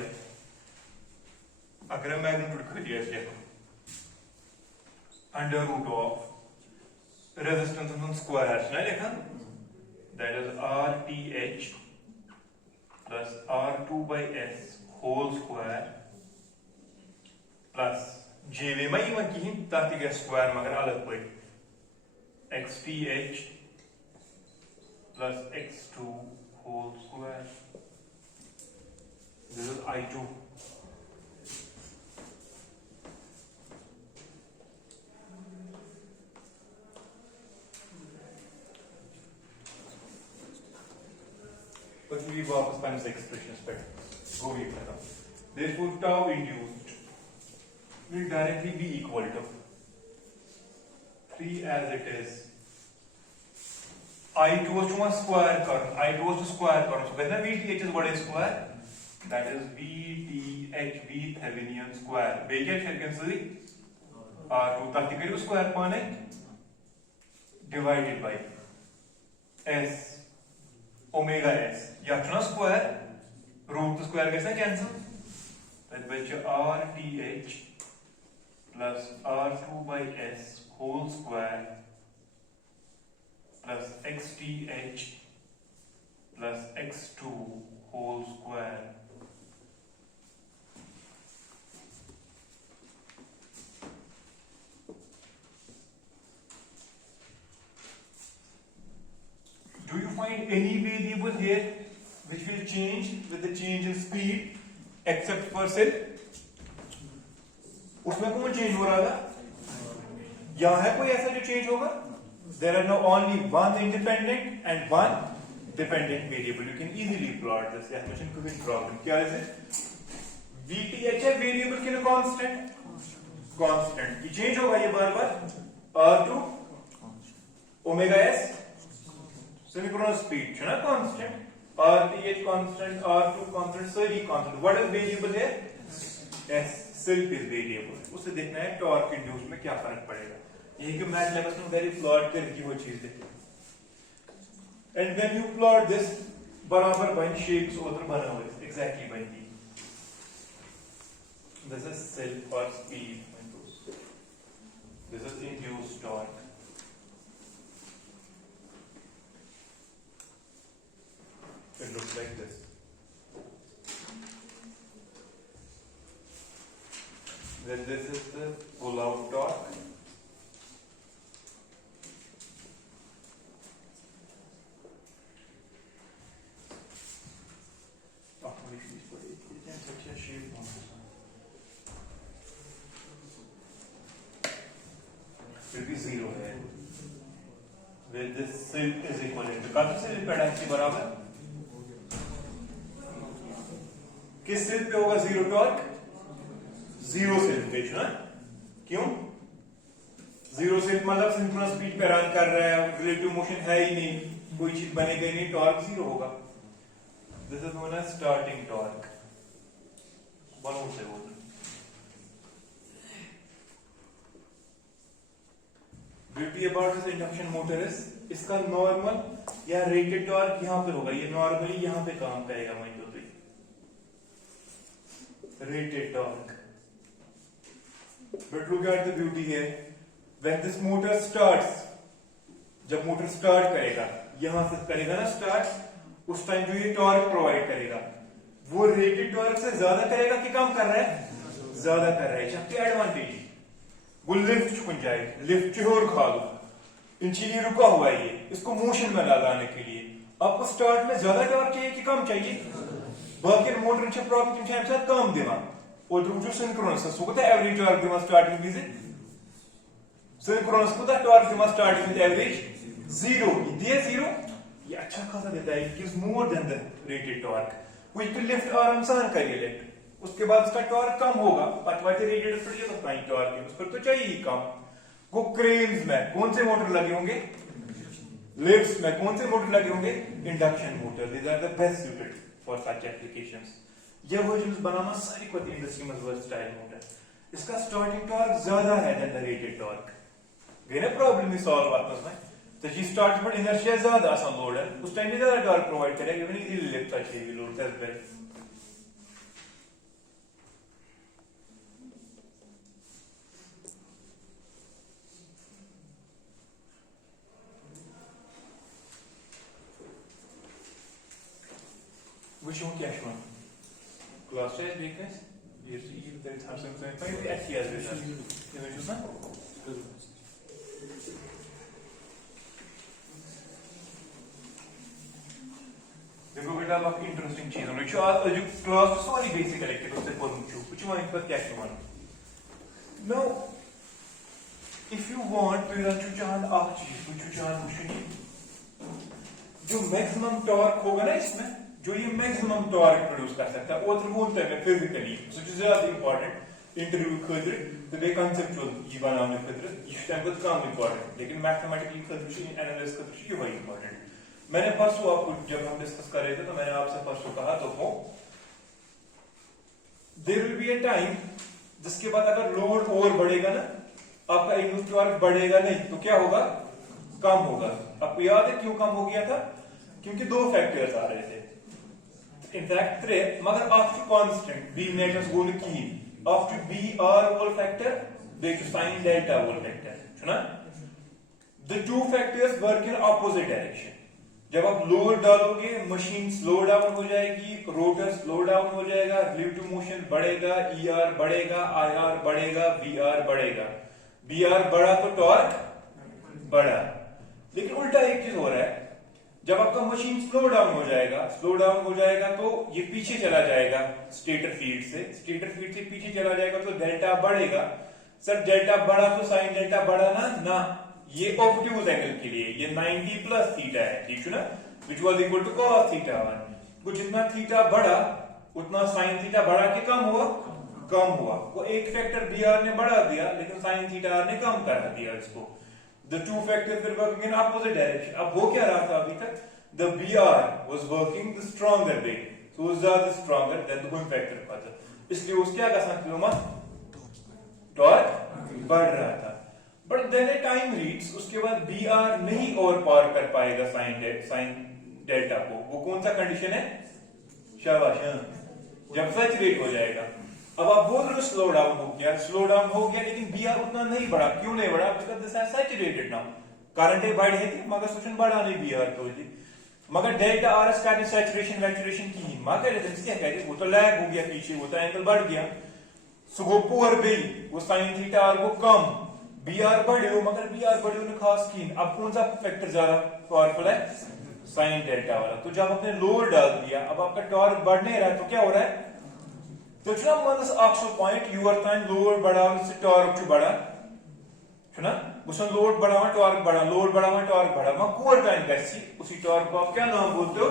अगर हम magnitude खोजिए देखो under root of resistance on square ना लिखा that is RTH plus R2 by S whole square plus JV में ही मत की ताकि क्या स्क्वायर मगर अलग पे XTH plus X2 whole square. This is I2. But we वापस पाने से expressions पे go ये करना. Therefore tau induced will directly be equal to 3 as it is. I2 was to square curve. I2 was to square curve. So when the VTH is what is square? That is VTH V Thevenin square. Basic frequency R2 30 square पाने divided by S omega S. या तो ना square root square कैसे cancel? That which RTH plus R2 by S whole square plus XTH plus X2 whole square. Do you find any variable here which will change with the change in speed except for cell? उसमें कौन चेंज हो रहा था? यहाँ है कोई ऐसा जो चेंज होगा? There are now only one independent and one dependent variable. You can easily plot this. Yeah, mission कोई problem. क्या है इसे? VTH है variable के लिए constant. Constant. ये change होगा ये बार-बार. R2 omega S synchronous speed है ना constant. RTH constant, R2 constant, सारी constant. What is variable here? S. Self is variable. उसे देखना है torque induced में क्या फर्क पड़ेगा. यही कि मैथ लेवल में वेरी प्लॉट करके वो चीज है and when you plot this बराबर बन शेप्स उधर बना हुआ है एग्जैक्टली बनती दिस इज सेल्फ और speed this is induced torque it looks like this then this is the pull out torque. फिर भी जीरो है with this silk is equivalent to कौन सा सिल्क पैड है बराबर किस सिल्क पे होगा जीरो टॉर्क जीरो सिल्क पे ना क्यों जीरो सिल्क मतलब सिंक्रोनस स्पीड पे रन कर रहा है रिलेटिव मोशन है ही नहीं कोई चीज बनेगी नहीं टॉर्क जीरो होगा this is known as starting torque बहुत से बोल beauty about this induction motor is इसका नॉर्मल या रेटेड टॉर्क यहां पे होगा ये नॉर्मली यहां पे काम करेगा मैं तो rated torque but look at the beauty here when this motor starts जब मोटर स्टार्ट करेगा यहां से करेगा ना स्टार्ट उस टाइम जो ये टॉर्क प्रोवाइड करेगा वो रेटेड टॉर्क से ज्यादा करेगा कि कम कर रहा है ज्यादा कर रहा है जबकि एडवांटेज वो लिफ्ट छुन जाए लिफ्ट और खा लो इंचीली रुका हुआ है ये इसको मोशन में लगाने के लिए आपको स्टार्ट में ज्यादा टॉर्क चाहिए कि कम चाहिए बाकी मोटर छ प्रॉब्लम छ हम साथ कम दिवान और जो सिंक्रोनस सो कोता एवरेज टॉर्क दिवान स्टार्टिंग विज सिंक्रोनस कोता टॉर्क दिवान स्टार्टिंग विद एवरेज 0 ये 0 ये अच्छा खासा देता है it gives more than the rated torque which will lift आराम से करिए लिफ्ट उसके बाद उसका टॉर्क कम होगा पटवाटी रेटेड पर ये तो पाई टॉर्क है उस पर तो चाहिए ही कम को क्रेन्स में कौन से मोटर लगे होंगे लिफ्ट्स में कौन से मोटर लगे होंगे induction motor these are the best suited for such applications ये वर्जन्स बनाना सारी को इंडस्ट्री में वर्सटाइल मोटर इसका स्टार्टिंग टॉर्क ज्यादा है देन द रेटेड टॉर्क गए ना प्रॉब्लम ही सॉल्व आपस में तो जी स्टार्ट पर इनर्शिया ज्यादा आसान लोड है उस टाइम में ज्यादा टॉर्क प्रोवाइड करेगा इवन इजीली लिफ्ट का चाहिए लोड दैट्स बेस्ट वुचो क्या छ क्लास है देखस ये that have something five eight here this ये वुचो ना देखो बेटा अब इंटरेस्टिंग चीज है जो आज जो क्लास सारी बेसिक कलेक्टेड उससे पढ़ूं कुछ मैं इन पर क्या करूं no if you want to run to चांद आख चीज कुछ चांद कुछ जो मैक्सिमम टॉर्क होगा ना इसमें जो ये मैक्सिमम टॉर्क प्रोड्यूस कर सकता है और बोलते हैं फिजिकली सो इज ज्यादा इंपॉर्टेंट इंटरव्यू खतर तो बे कांसेप्चुअल ये बनाने खतर ये टाइम कम इंपॉर्टेंट लेकिन मैथमेटिकली खतर एनालिसिस खतर ये वही इंपॉर्टेंट मैंने परसों आपको जब हम डिस्कस कर रहे थे तो मैंने आपसे परसों कहा तो हो there will be a time जिसके बाद अगर लोड और बढ़ेगा ना आपका इंड्यूस्ड टॉर्क बढ़ेगा नहीं तो क्या होगा कम होगा आपको याद है क्यों कम हो गया था क्योंकि दो फैक्टर्स आ रहे थे इनफैक्ट tre मगर after constant b matters गोल की after b r whole factor देख sin delta whole factor सुना the two factors work in opposite direction जब आप लोड डालोगे मशीन स्लो डाउन हो जाएगी रोटर स्लो डाउन हो जाएगा रिलेटिव मोशन बढ़ेगा ER बढ़ेगा IR बढ़ेगा VR बढ़ेगा VR बढ़ा तो टॉर्क बढ़ा लेकिन उल्टा एक चीज हो रहा है जब आपका मशीन स्लो डाउन हो जाएगा तो ये पीछे चला जाएगा स्टेटर फील्ड से पीछे चला जाएगा तो डेल्टा बढ़ेगा सर डेल्टा बढ़ा तो साइन डेल्टा बढ़ा ना ये ऑब्ट्यूज एंगल के लिए ये 90 प्लस थीटा है ठीक है ना which was equal to cos theta 1 को जितना थीटा बढ़ा उतना साइन थीटा बढ़ा के कम हुआ वो एक फैक्टर br ने बढ़ा दिया लेकिन साइन थीटा r ने कम कर दिया इसको the two factors were working in opposite direction अब हो क्या रहा था अभी तक the br was working the stronger way so was the stronger than the one factor था इसलिए उस क्या कर सकते हो मत टॉर्क बढ़ रहा था but then a time reads उसके बाद br नहीं और पार कर पाएगा साइन डेल्टा को वो कौन सा कंडीशन है शाबाश जब सैचुरेट हो जाएगा अब आप बोल रहे हो स्लो डाउन हो गया लेकिन br उतना नहीं बढ़ा क्यों नहीं बढ़ा because this has saturated now current बढ़े थी मगर सुचन बढ़ा नहीं br तो जी मगर डेल्टा rs का सैचुरेशन की मगर क्या कह वो तो लैग हो गया पीछे वो तो एंगल बढ़ गया सो वो पुअर बे वो sin थीटा r वो कम br बढ़ियो मगर br बढ़ियो ने खास की अब कौन सा फैक्टर ज्यादा पावरफुल है sin डेल्टा वाला तो जब आपने लोड डाल दिया अब आपका टॉर्क बढ़ने रहा है तो क्या हो रहा है तो छुना मानस आक्सल पॉइंट यूर तान लोड बढ़ा से टॉर्क छु बढ़ा छुना बुसन लोड बढ़ा टॉर्क बढ़ा मैं कोर टाइम गसी उसी टॉर्क को आप क्या नाम बोलते हो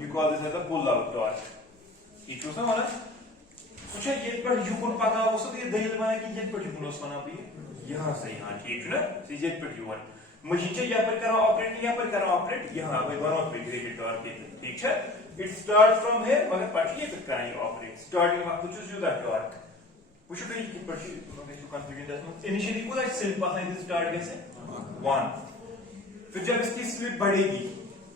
you call this as a pull out torque ये चूसा वाला कुछ ये पर यूकुन पता हो सो ये दलील बना कि ये पर यूकुन उस बना भी यहां से यहां ठीक है ना ये पर यूवन मशीन से यहाँ पर करा ऑपरेट यहाँ वही बनो ग्रेडेड टॉर्क ठीक है it starts from here मगर पार्टी ये कराएंगे ऑपरेट स्टार्टिंग में कुछ जो that torque which should be pursued to configure this initially को सिर्फ पता है स्टार्ट कैसे 1 फिर जब इसकी स्लिप बढ़ेगी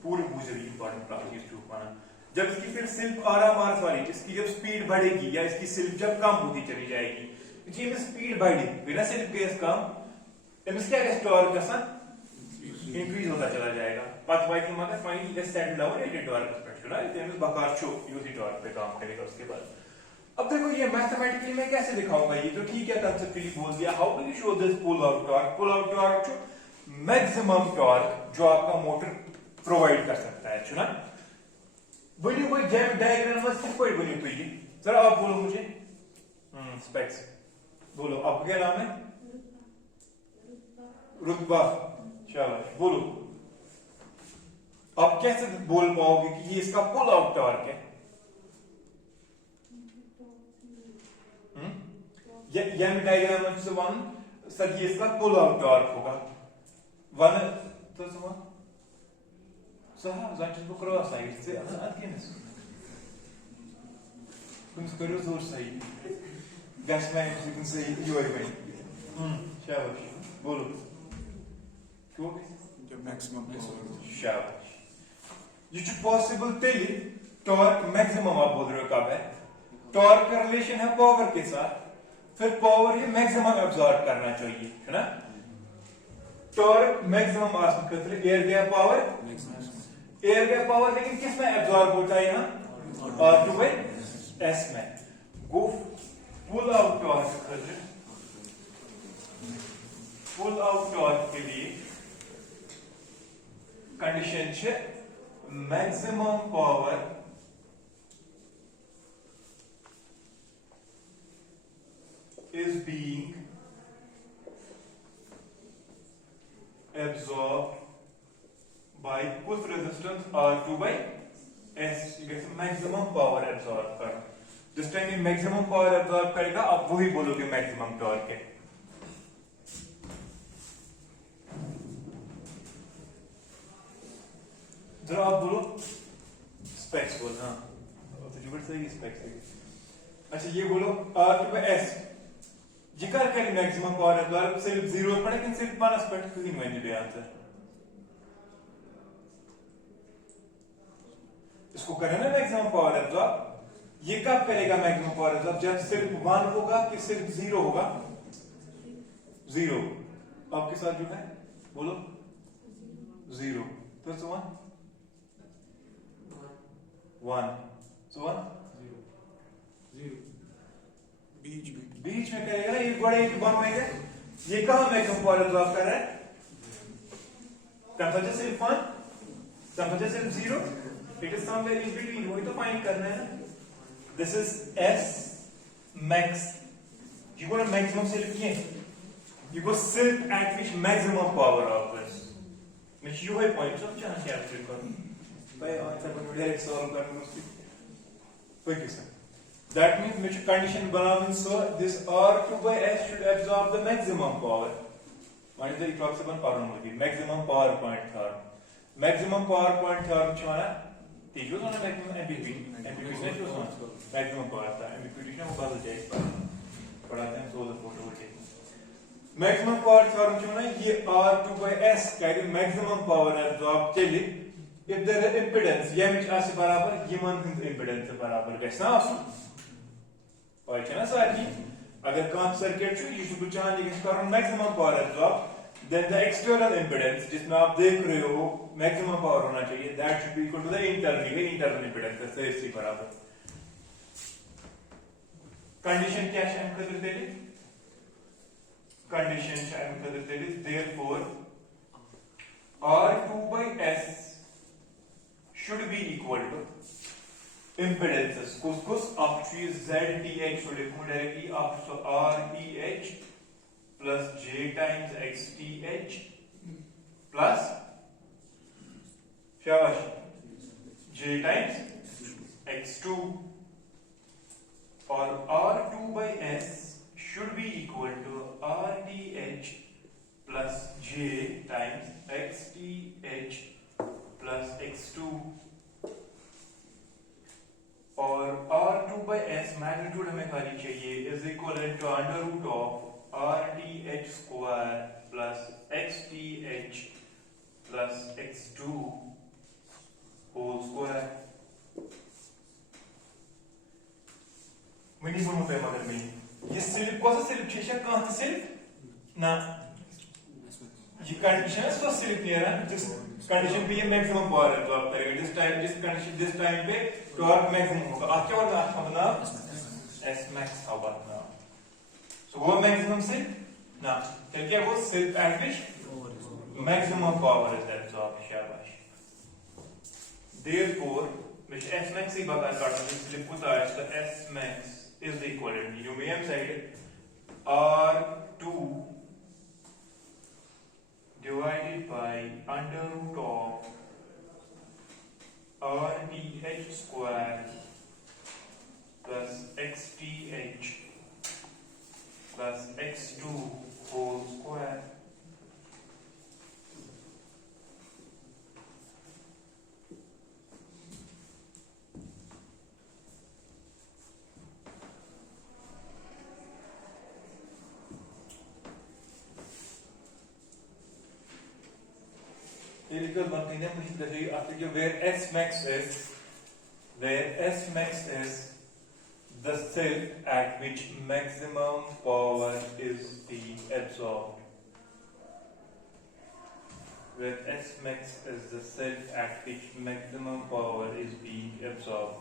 पूरी बुझेगी इंपॉर्टेंट प्रॉपर्टीज टू पाना जब इसकी फिर स्लिप आराम मार्स वाली इसकी जब स्पीड बढ़ेगी या इसकी स्लिप जब कम होती चली जाएगी जी में स्पीड बढ़ी बिना स्लिप के कम इनमें क्या टॉर्क कैसा इंक्रीज होता चला जाएगा पाथ वाई की मगर finally get settle down rated torque पर चला इतने में बकार छो यूजी टॉर्क पे काम करेगा उसके बाद अब देखो ये मैथमेटिकली मैं कैसे दिखाऊंगा ये तो ठीक है कंसेप्चुअली बोल दिया how do you show this pull out torque छो मैक्सिमम टॉर्क जो आपका मोटर प्रोवाइड कर सकता है छुना वही कोई जैम डायग्राम में सिर्फ कोई बनी तो ये जरा आप बोलो मुझे स्पेक्स बोलो आपका क्या नाम है रुतबा शाबाश बोलो आप कैसे बोल पाओगे कि ये इसका पुल आउट टॉर्क है ये डायग्राम में से वन सर ये इसका पुल आउट टॉर्क होगा वन तो समा सहा जांच को क्रॉस साइड से अनकेनस कुछ करो जोर सही गैस में कुछ सही यूआई में शाबाश बोलो क्यों जो मैक्सिमम शाबाश ये जो पॉसिबल तेली टॉर्क मैक्सिमम आप बोल रहे हो कब है टॉर्क का रिलेशन है पावर के साथ फिर पावर ये मैक्सिमम एब्जॉर्ब करना चाहिए है ना टॉर्क मैक्सिमम आसन खतरे एयर गैप पावर लेकिन किस में एब्जॉर्ब होता है यहाँ R2 by S में गो पुल आउट टॉर्क खतर पुल आउट टॉर्क के लिए कंडीशन छे maximum power is being absorbed by कुछ resistance R2 by S. You get maximum power absorb कर. जिस टाइम ये maximum power absorb करेगा आप वही बोलोगे maximum torque है. जरा आप बोलो specs बोल हाँ. तो जुबड़ सही specs है. अच्छा ये बोलो R2 by S. जिकर करी मैक्सिमम पावर एब्जॉर्ब सिर्फ जीरो पड़े कि सिर्फ माइनस पड़े क्यों नहीं मैंने भी आंसर इसको करें ना मैक्सिमम पावर एब्जॉर्ब ये कब करेगा मैक्सिमम पावर एब्जॉर्ब जब सिर्फ 1 होगा कि सिर्फ 0 होगा 0 आपके साथ जो है बोलो 0 फिर से 1 so 1 बीच में करेगा ना एक बड़े एक वन होएगा ये कहां मैक्सिमम पावर एब्जॉर्ब कर रहा है टेंपरेचर सिर्फ 1 टेंपरेचर सिर्फ 0 it is somewhere in between वही तो फाइंड करना है ना this is S max you got a maximum सिर्फ ये you got सिर्फ at which maximum power of this which you have points of chance calculate करो भाई आंसर को डायरेक्ट सॉल्व करना मुश्किल कोई किस्म That means which condition बनावन so this R2 by S should absorb the maximum power. What is the approximate power number? Maximum power point theorem. Maximum power point theorem चुना तीजो तो ना maximum MPP ने जो समझ maximum power था MPP ने वो बदल जाए इस बार पढ़ाते हैं solar photovoltaic maximum power theorem चुना ये R2 by S का ये maximum power absorb चली if the impedance ये मिच आसे बराबर ये मान impedance से बराबर कैसा आसू और क्या ना सारी अगर कांच सर्किट छो ये शुरू चाहने कि इसका maximum power absorb then the external impedance जिसमें आप देख रहे हो मैक्सिमम पावर होना चाहिए that should be equal to the internal impedance से इसी बराबर कंडीशन क्या है हम कर देते कंडीशन है हम कर देते therefore R2 by S should be equal to impedances कुछ आप चीज ZTH को लिखूं डायरेक्टली आप so RTH plus J times XTH plus शाबाश J times X2 और R2 by S should be equal to RTH plus J times XTH plus X2 और R2 by S magnitude हमें खाली चाहिए is equal to under root of RTH square plus XTH plus X2 whole square minimum पे मगर में ये सिर्फ कौन सा सिर्फ शेषा कहां से सिर्फ ना ये कंडीशन है सो सिर्फ क्लियर है जिस कंडीशन पे ये मैक्सिमम पावर एब्जॉर्ब करेगा जिस टाइम पे टॉर्क मैक्सिमम होगा आप क्या बोलना आपका बना S max का बना सो वो मैक्सिमम से ना फिर क्या वो सिर्फ at which maximum power is absorb शाबाश देयरफॉर which S max ही बता करता है इसलिए पता है इसका S max is equal to you may have said R2 divided by under root of RTH square plus XTH plus X2 whole square Illegal one thing after you where S max is the self at which maximum power is being absorbed. Where S max is the self at which maximum power is being absorbed.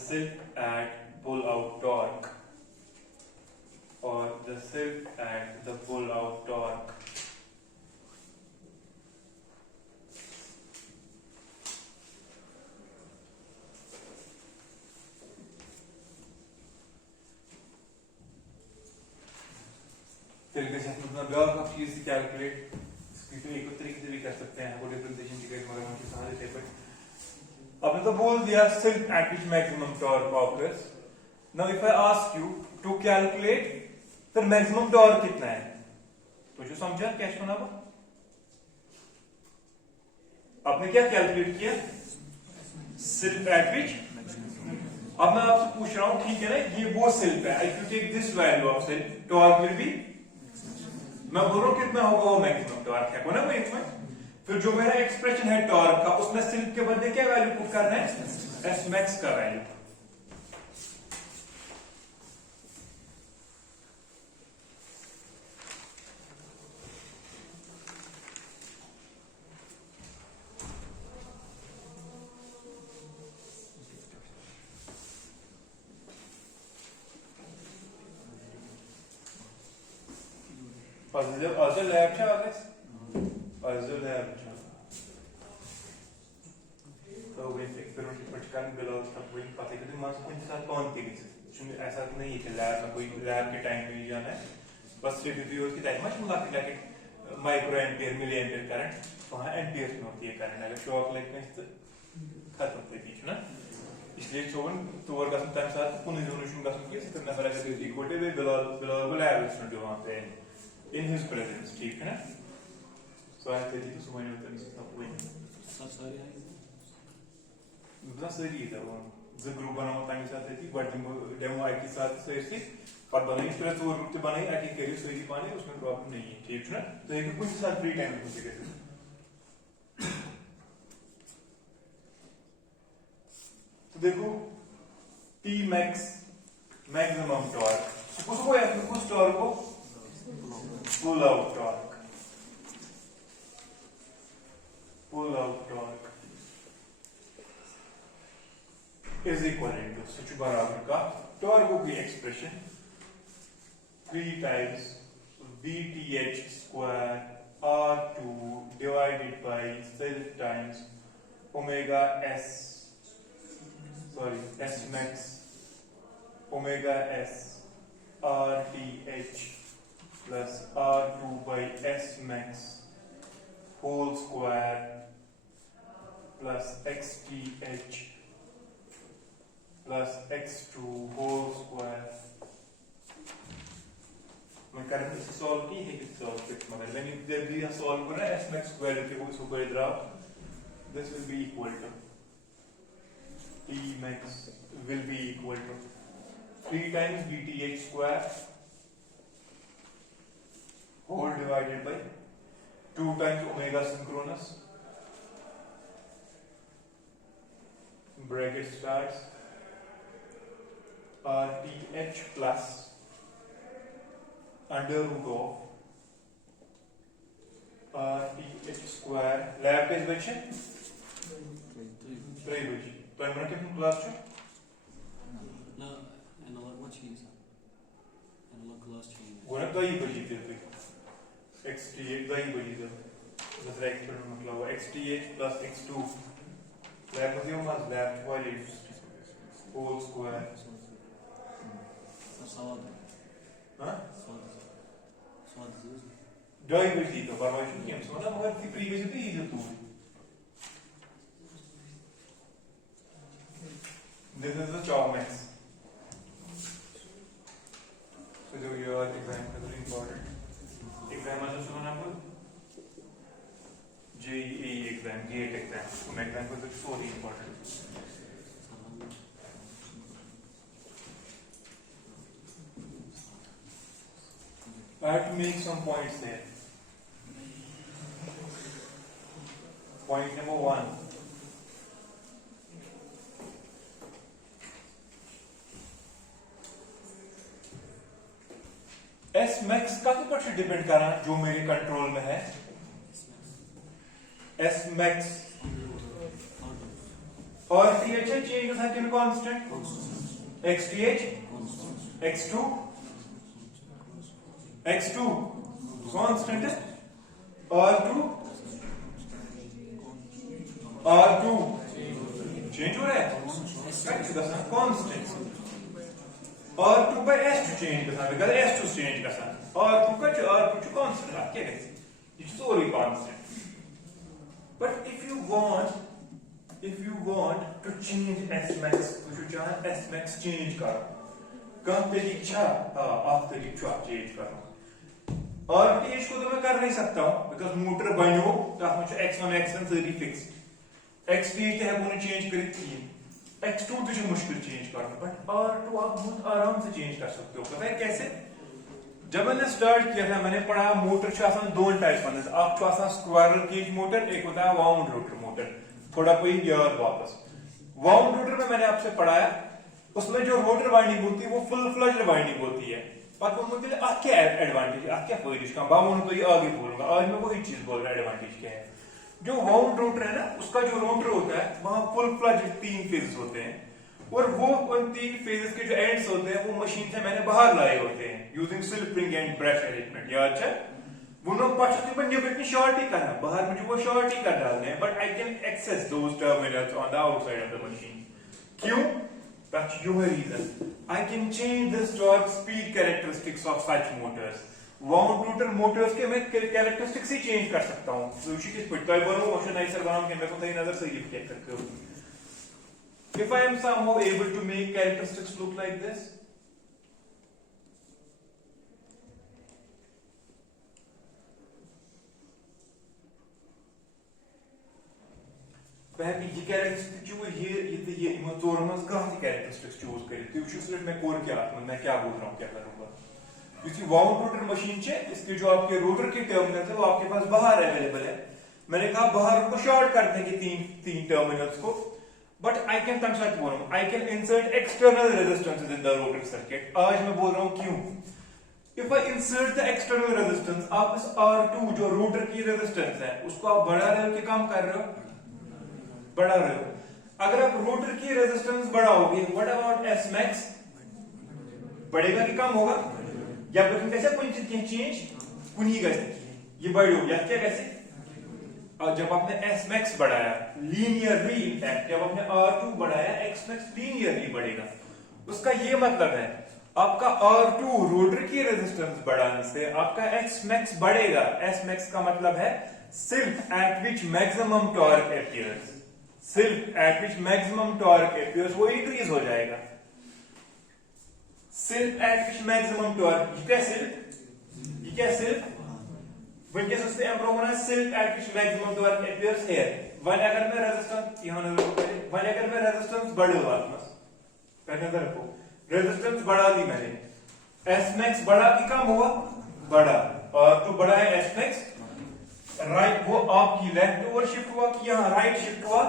self at pull out torque or the self at the pull out torque तरीके से अपना ब्लॉक आप चीज कैलकुलेट इसकी एक तरीके से भी कर सकते हैं वो डिफरेंशिएशन की मगर हम सारे थे पर आपने तो बोल दिया self at which maximum torque occurs. Now if I ask you to calculate the maximum torque कितना है तो जो समझा क्या सुना वो आपने क्या कैलकुलेट किया self at which अब मैं आपसे पूछ रहा हूं ठीक है ना ये वो self है if you take this value of self torque will be मैं बोल रहा हूं कितना होगा वो मैक्सिमम टॉर्क है ना भाई इसमें फिर जो मेरा एक्सप्रेशन है टॉर्क का उसमें सिल्क के बदले क्या वैल्यू पुट करना है एस मैक्स का value Azıl lab çağırız. Azıl lab çağırız. तो वो एक्सपेरिमेंट पटकान बिलो तब वही पता है कि मास कोई साथ कौन तेगी चुन ऐसा नहीं है कि लैब में कोई लैब के टाइम में जाना है बस सिर्फ रिव्यू की टाइम में मुला के micro ampere milli ampere current वहां एम्पियर में होती है करंट अगर शॉक लगने से खत्म होती है ना इसलिए सोवन तो वर्ग का टाइम साथ पुनः रिजोल्यूशन का सुन के कितना सारा का equal to below lab student वहां पे in his presence ठीक है ना so I think it's so many things that we बस सही था वो जो ग्रुप बना हुआ था के साथ थी बट डेमो आई के साथ सही थी पर बनाई इस तरह से वो ग्रुप बनाई आके करिए सही पाने उसमें प्रॉब्लम नहीं है ठीक है ना तो एक कुछ साथ फ्री टाइम हो सके तो देखो P max maximum torque उसको या उस टॉर्क को pull out torque is equivalent to such बराबर का टॉर्क की एक्सप्रेशन 3 times VTH square R2 divided by self times omega S max omega S RTH plus R2 by S max whole square plus XTH plus X2 whole square. मैं करंट इसे सॉल्व की है कि solve fit मगर when you जब भी यहाँ सॉल्व करना है S max square के वो इसको इधर आओ this will be equal to T max will be equal to 3 times VTH square whole divided by 2 times omega synchronous bracket starts RTH plus under root of RTH square lab के बच्चे 3 बच्चे तो हम रखें अपनी क्लास में ना एनालॉग में चीज़ एनालॉग क्लास चाहिए वो ना कई बच्चे थे XTH दाई बड़ी था दूसरा एक्सपेरिमेंट मतलब वो XTH plus X2 लैब में क्यों मत लैब वाली whole square स्वाद हाँ स्वाद दाई बड़ी था पर वाली क्या समझना मगर थी प्रीवियस थी ये तो this is the chalk max so जो ये वाला एग्जाम का very important एग्जाम में जो सुना आपको JEE एग्जाम GATE एग्जाम तो मैं एग्जाम को तो very important I have to make some points there. Point number 1. S max काफी पर से डिपेंड कर रहा है जो मेरे कंट्रोल में है S max और टीएच है चेंज गसान किन कांस्टेंट xth x2 कांस्टेंट है r2 चेंज हो रहा है constant r2 by s2 change गसान बिकॉज़ s2 चेंज गसान r2 का r2 कांस्टेंट आप क्या कहते हैं it's sorry constant but if you want to change S-max, तो चाहे S-max change करो कम तरीका आप तरीका change करो और टीएच को तो मैं कर नहीं सकता हूँ because मोटर बनो तो मुझे x1 x1 30 fix x3 के है वो change करी थी x2 तो जो मुश्किल change करना but r2 आप बहुत आराम से change कर सकते हो पता है कैसे जब मैंने स्टार्ट किया था मैंने पढ़ा मोटर से आसान दो टाइप बनते हैं आप आसान स्क्वायरल केज मोटर एक होता है वाउंड रोटर मोटर थोड़ा कोई याद वापस वाउंड रोटर में मैंने आपसे पढ़ाया उसमें जो रोटर वाइंडिंग होती है वो फुल फ्लज्ड वाइंडिंग होती है पर वो मुझे क्या एडवांटेज है क्या फायदे इसका बाउंड तो ये आगे बोलूंगा आज मैं वही चीज बोल रहा एडवांटेज क्या है जो वाउंड रोटर है ना उसका जो रोटर होता है वहां फुल फ्लज्ड 3 फेजेस होते हैं और वो उन 3 फेजेस के जो एंड्स होते हैं वो मशीन से मैंने बाहर लाए होते हैं using slip ring and brush arrangement याद है वो लोग पछती पर निबट की शॉर्ट ही करना बाहर मुझे वो शॉर्ट ही कर डालने हैं but I can access those terminals on the outside of the machine क्यों that's your reason I can change the torque speed characteristics of such motors wound rotor motors के मैं कैरेक्टरिस्टिक्स ही चेंज कर सकता हूं सुशी के स्पीड का बनो ओशनाइजर बनाम के मेरे को सही नजर से लिख करके हो if I am somehow able to make characteristics look like this वह ये कैरेक्टरिस्टिक चूज ये मोटर में कहां से कैरेक्टरिस्टिक्स चूज करें तो उसी सिर्फ मैं कोर क्या मैं क्या बोल रहा हूं क्या करूंगा क्योंकि वाउंड रोटर मशीन है इसके जो आपके रोटर के टर्मिनल्स है वो आपके पास बाहर अवेलेबल है मैंने कहा बाहर उनको शॉर्ट कर देंगे तीन टर्मिनल्स को But I can construct one. I can insert external resistances in the rotor circuit. आज मैं बोल रहा हूँ क्यों? If I insert the external resistance, आप इस R2 जो रोटर की रेजिस्टेंस है, उसको आप बढ़ा रहे हो कि कम कर रहे हो? बढ़ा रहे हो. अगर आप रोटर की रेजिस्टेंस बढ़ाओगे, what about S-max? बढ़ेगा कि कम होगा? या लेकिन कैसे कोई चीज कुनी कैसे? ये बढ़ हो गया क्या कैसे? और जब आपने S-max बढ़ाया लीनियरली इनफैक्ट जब आपने R2 बढ़ाया X-max लीनियरली बढ़ेगा उसका ये मतलब है आपका R2 रोटर की रेजिस्टेंस बढ़ाने से आपका X-max बढ़ेगा S-max का मतलब है सिर्फ at which maximum torque appears सिर्फ at which maximum torque appears वो इंक्रीज हो जाएगा सिर्फ एट विच मैक्सिमम टॉर्क ये क्या सिर्फ Because उससे एम्प्रोमना सिर्फ at which maximum torque appears here one अगर मैं रेजिस्टेंस यहां नजर रखो वन अगर मैं रेजिस्टेंस बढ़ाऊंगा पहले नजर रखो रेजिस्टेंस बढ़ा दी मैंने S-max बढ़ा कि कम हुआ बढ़ा और तो बढ़ा है S-max राइट वो आपकी लेफ्ट ओवर शिफ्ट हुआ कि यहां राइट शिफ्ट हुआ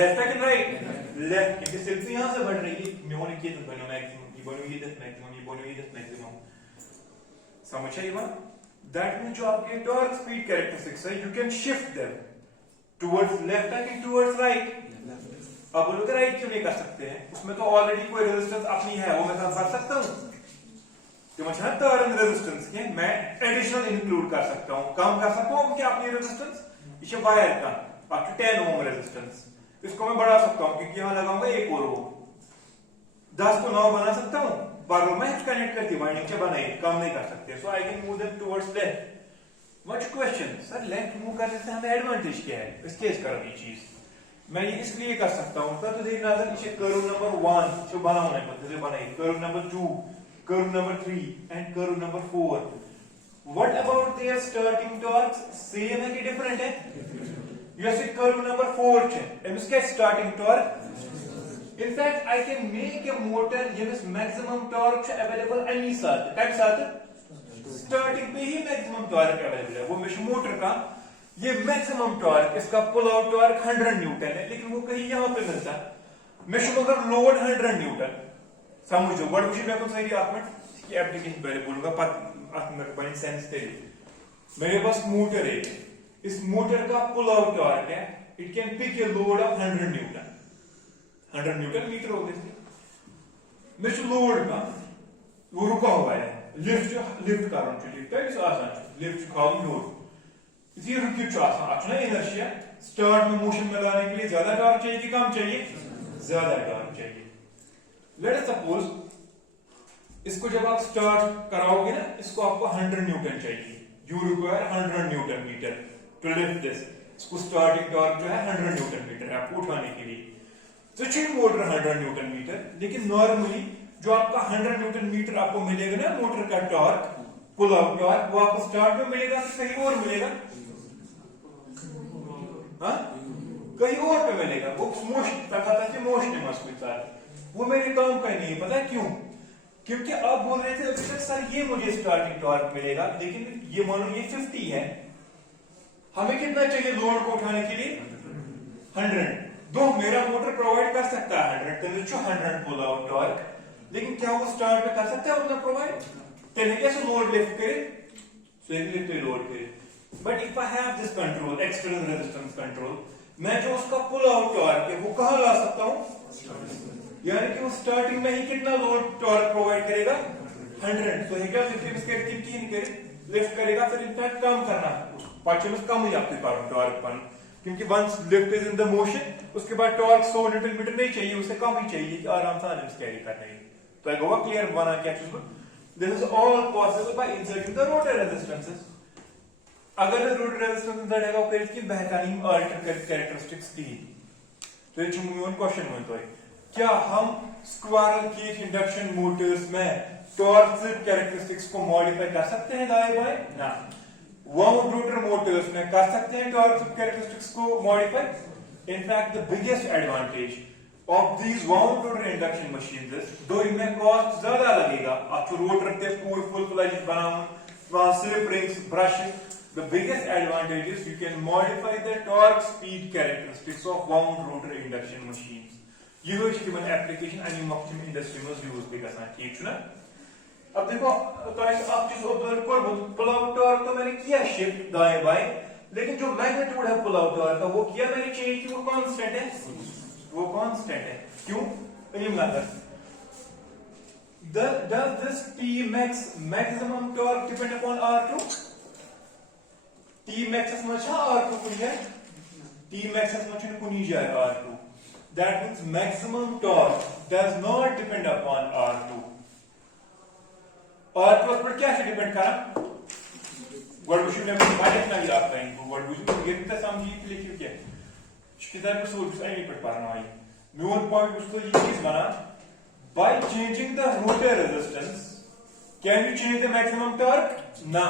लेफ्ट एंड राइट लेफ्ट क्योंकि सिर्फ यहां से बढ़ रही है मैं होने की तो बनो मैक्सिमम की बनो ये दस मैक्सिमम ये बनो ये दस मैक्सिमम समझ आई बात That means जो आपके टॉर्क स्पीड कैरेक्टरिस्टिक्स है you can shift them towards left and towards right अब बोलोगे राइट क्यों नहीं कर सकते हैं उसमें तो ऑलरेडी कोई रेजिस्टेंस अपनी है वो मैं भर सकता हूँ तो मुझे टर्न रेजिस्टेंस के मैं एडिशनल इंक्लूड कर सकता हूँ कम कर सकता हूँ क्या अपनी रेजिस्टेंस इसे वायर का up to 10 ओम रेजिस्टेंस इसको मैं बढ़ा सकता हूँ क्योंकि यहाँ लगाऊंगा एक और ओम 10 को 9 बना सकता हूँ पर मैं कनेक्ट करती वाइंडिंग से बनाई कम नहीं कर सकते so I can move them towards left what's question sir left move करने से हमें एडवांटेज क्या है स्केच करो ये चीज मैं ये इसलिए कर सकता हूं तो देखिए नाजर इसे कर्व नंबर 1 जो बनाओ ना मतलब बनाई curve number 2 curve number 3 and curve number 4 what about their starting torques same है कि डिफरेंट है जैसे कर्व नंबर 4 है इसका starting torque In fact, I can make a motor जिस maximum torque available any साथ टाइम साथ starting पे ही maximum torque available है वो मिशन मोटर का ये maximum torque इसका pull out torque 100 न्यूटन है लेकिन वो कहीं यहाँ पे मिलता है मिशन अगर लोड 100 न्यूटन समझो बड़ मुझे मैं कुछ सही आत्मट की एप्लीकेशन पहले बोलूंगा पर आत्मक बने सेंस तेरी मेरे पास मोटर है इस मोटर का पुल आउट टॉर्क है It can pick a load of 100 Newton. 100 Newton meter obviously. मे लोड का वो रुका हुआ है लिफ्ट कारण लिफ्ट है आसान लिफ्ट खाली लोड इसी रुकी आसान इनर्शिया स्टार्ट में मोशन में लाने के लिए ज्यादा टॉर्क चाहिए कि कम चाहिए ज्यादा टॉर्क चाहिए लेट अस सपोज इसको जब आप स्टार्ट कराओगे ना इसको आपको 100 न्यूटन चाहिए you require 100 newton meter to lift this इसको स्टार्टिंग टॉर्क जो है 100 न्यूटन मीटर है आपको उठाने के लिए स्विचिंग मोटर 100 न्यूटन मीटर लेकिन नॉर्मली जो आपका 100 न्यूटन मीटर आपको मिलेगा ना मोटर का टॉर्क पुल आउट टॉर्क वो आपको स्टार्ट में मिलेगा कि कहीं और मिलेगा हाँ कहीं और पे मिलेगा वो मोशन वो मेरे काम का नहीं है पता है क्यों क्योंकि आप बोल रहे थे अभी तक सर ये मुझे स्टार्टिंग टॉर्क मिलेगा लेकिन ये मानो ये 50 है हमें कितना चाहिए लोड को उठाने के लिए 100 दो मेरा मोटर प्रोवाइड कर सकता है 100 पुल आउट टॉर्क लेकिन क्या वो स्टार्ट में कर सकता है उतना प्रोवाइड तेरे कैसे लोड लिफ्ट करे सो एक लिफ्ट लोड करे but if I have this control external resistance control मैं जो उसका पुल आउट टॉर्क है वो कहां ला सकता हूं यानी कि वो स्टार्टिंग में ही कितना लोड टॉर्क प्रोवाइड करेगा 100 तो है क्या इसके तीन करे लिफ्ट करेगा फिर इनफैक्ट कम करना पांचों में कम ही आपके कारण टॉर्क पन क्योंकि once lift is in the motion उसके बाद टॉर्क 100 न्यूटन मीटर नहीं चाहिए उसे कम ही चाहिए कि आराम से आने कैरी करने तो आई गो क्लियर बना क्या चीज को this is all possible by inserting the rotor resistances अगर रोटर रेजिस्टेंस इंसर्ट है की बेहतरीन अल्टर कैरेक्टरिस्टिक्स दी तो ये चुनियोन क्वेश्चन में तो है क्या हम स्क्वायरल केज इंडक्शन मोटर्स में टॉर्क कैरेक्टरिस्टिक्स को मॉडिफाई कर सकते हैं दाएं बाएं ना वाउंड रोटर मोटर्स में कर सकते हैं टॉर्क कैरेक्टरिस्टिक्स को modify in fact the biggest advantage of these wound rotor induction machines दो इनमें कॉस्ट ज्यादा लगेगा आप रोटर ते पूरे फुल फ्लेज्ड बनाऊं वहां slip rings brushes the biggest advantage is you can modify the torque speed characteristics of wound rotor induction machines ये हो कि मन एप्लीकेशन अनि मक्सिम इंडस्ट्री में यूज भी करना ठीक है ना अब देखो तो आप जिस ऑब्जर्व कर पुल आउट टॉर्क तो मैंने किया शिफ्ट दाएं बाएं लेकिन जो मैग्नीट्यूड है पुल आउट टॉर्क का वो किया मैंने चेंज की वो कांस्टेंट है क्यों इनिमलाकर does this T max maximum torque depend upon R2 T max is much R2 kuni jai T max is much kuni jai R2 that means maximum torque does not depend upon R2 R2 पर क्या से डिपेंड करा word wushu ने माइनस ना गिरा आपका इनको word wushu को गिरता समझिए कि लिखियो क्या किताब को सोच आई पढ़ पा रहा हूं मेन पॉइंट उसको ये चीज बना by changing the rotor resistance can you change the maximum torque no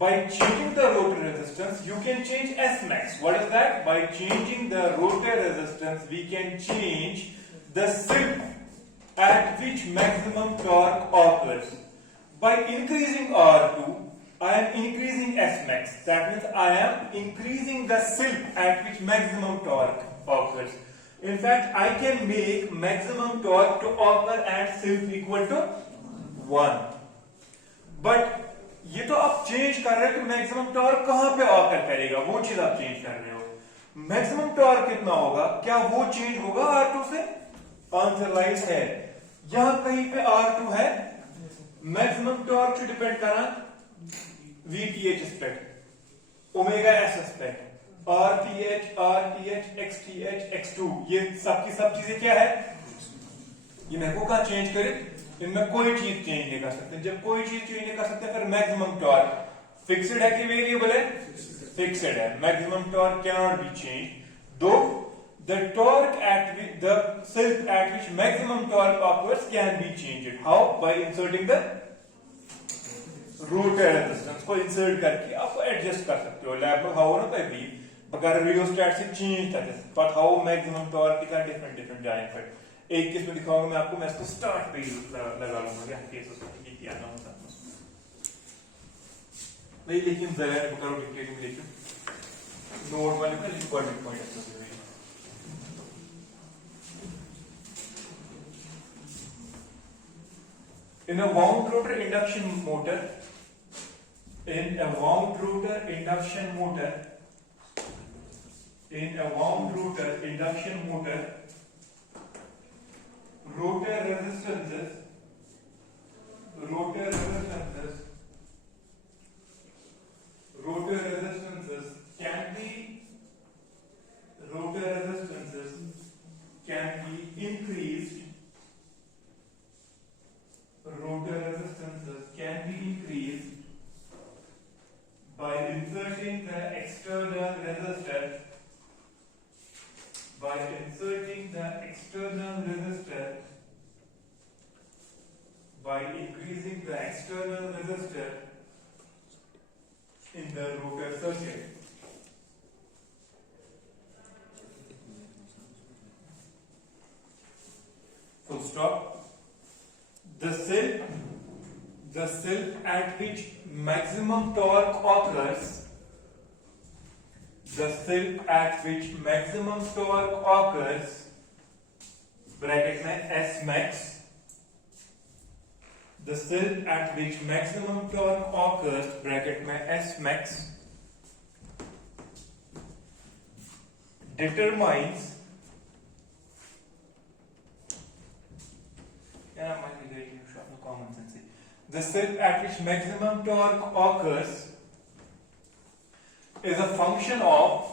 by changing the rotor resistance you can change S max what is that by changing the rotor resistance we can change the slip at which maximum torque occurs by increasing R2 I am increasing S max that means I am increasing the slip at which maximum torque occurs in fact I can make maximum torque to occur at slip equal to 1 but ये तो आप चेंज कर रहे हो कि maximum torque कहां पे ऑकर करेगा वो चीज आप चेंज कर रहे हो मैक्सिमम टॉर्क कितना होगा क्या वो चेंज होगा R2 से आंसर लाइज है यहां कहीं पे R2 है मैक्सिमम टॉर्क से डिपेंड करना VTH aspect omega S aspect RTH XTH X2 ये सबकी सब चीजें क्या है ये मैं को कहां चेंज करे इनमें कोई चीज चेंज नहीं कर सकते जब कोई चीज चेंज नहीं कर सकते फिर मैक्सिमम टॉर्क फिक्स्ड है कि वेरिएबल है फिक्स्ड है maximum torque can not be change though the torque at the slip at which maximum torque occurs can be changed how by inserting the rotor resistance को इंसर्ट करके आप एडजस्ट कर सकते हो लैब में हाउ ना भी अगर रियोस्टेट से चेंज था बट हाउ मैक्सिमम टॉर्क का डिफरेंट जाएंगे एक केस में दिखाऊंगा मैं आपको मैं इसको स्टार्ट पे लगा लूंगा क्या केस उसको ये किया ना होता नहीं लेकिन जरा करो डिक्लेयर में लिखो नोट वाले का इंपॉर्टेंट पॉइंट है in a wound rotor induction motor in a wound rotor induction motor, rotor resistances can be increased. By inserting the external resistor by increasing the external resistor in the rotor circuit. Full stop. The cell at which maximum torque occurs, bracket में S max, the cell at which maximum torque occurs, bracket में S max, determines the cell at which maximum torque occurs is a function of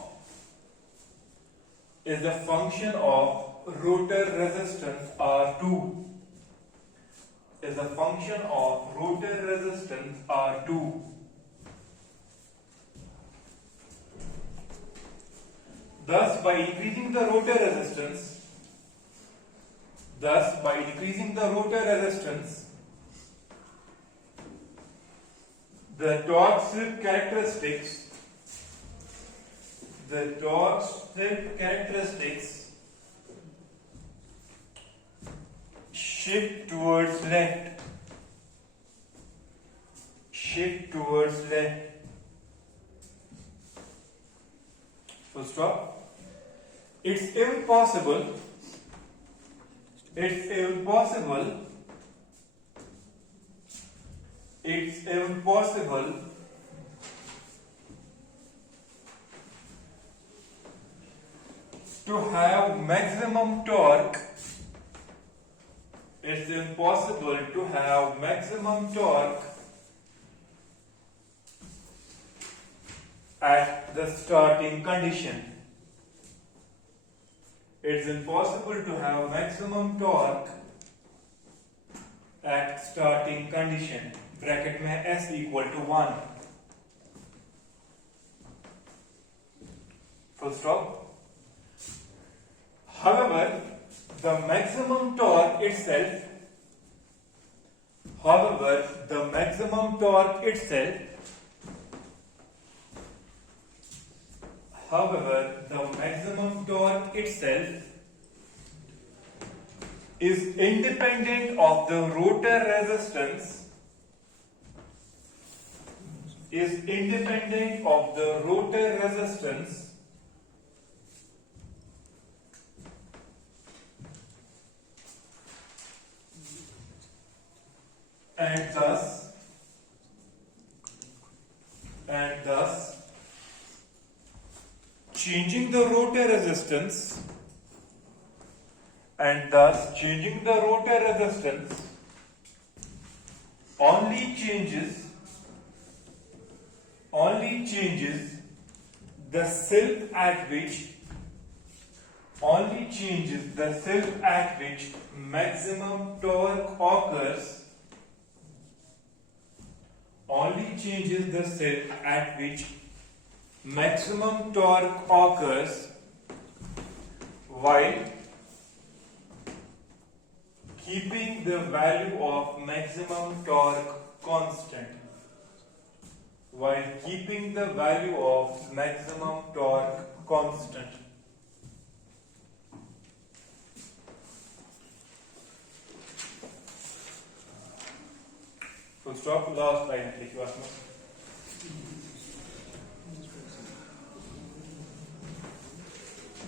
rotor resistance R2. Thus, by increasing the rotor resistance, the torque slip characteristics shift towards left. Full stop. It's impossible to have maximum torque at the starting condition. It's impossible to have maximum torque at starting condition. Bracket में S equal to 1. Full stop. However, the maximum torque itself is independent of the rotor resistance and thus changing the rotor resistance only changes the self at which maximum torque occurs. While keeping the value of maximum torque constant. Full stop. Last line at least.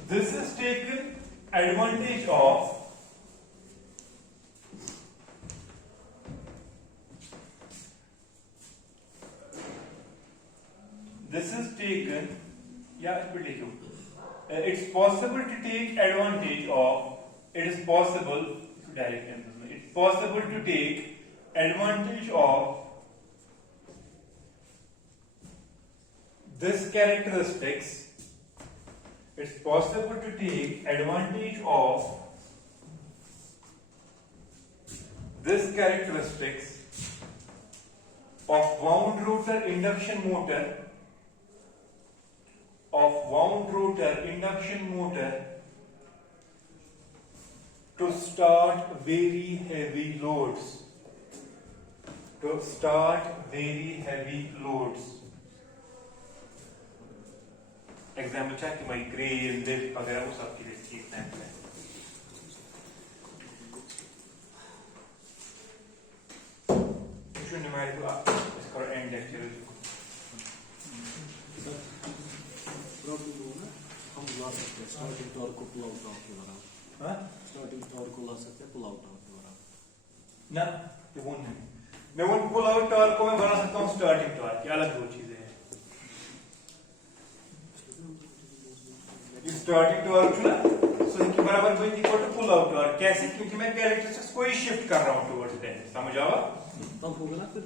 This is taken advantage of it's possible to take advantage of. It is possible. It's possible to take advantage of this characteristics. It's possible to take advantage of this characteristics of wound rotor induction motor to start very heavy loads. Example check कि भाई crane, lift वगैरह वो सब के लिए ठीक example है. कुछ numerical इसका end lecture है. प्रॉब्लम वो ना हम ला सकते हैं स्टार्टिंग टॉर्क को पुल आउट के बराबर. हाँ? स्टार्टिंग टॉर्क को ला सकते हैं पुल आउट के बराबर. ना ये वो नहीं. मैं वो पुल आउट टॉर्क को मैं बना सकता हूँ स्टार्टिंग टॉर्क. क्या अलग दो चीजें हैं. स्टार्टिंग टॉर्क ना सो इनके बराबर कोई equal to pull out torque. कैसे? क्योंकि मैं कैरेक्टरिस्टिक्स को ही शिफ्ट कर रहा हूँ टुवर्ड्स देम. समझ आवा? तब होगा ना फिर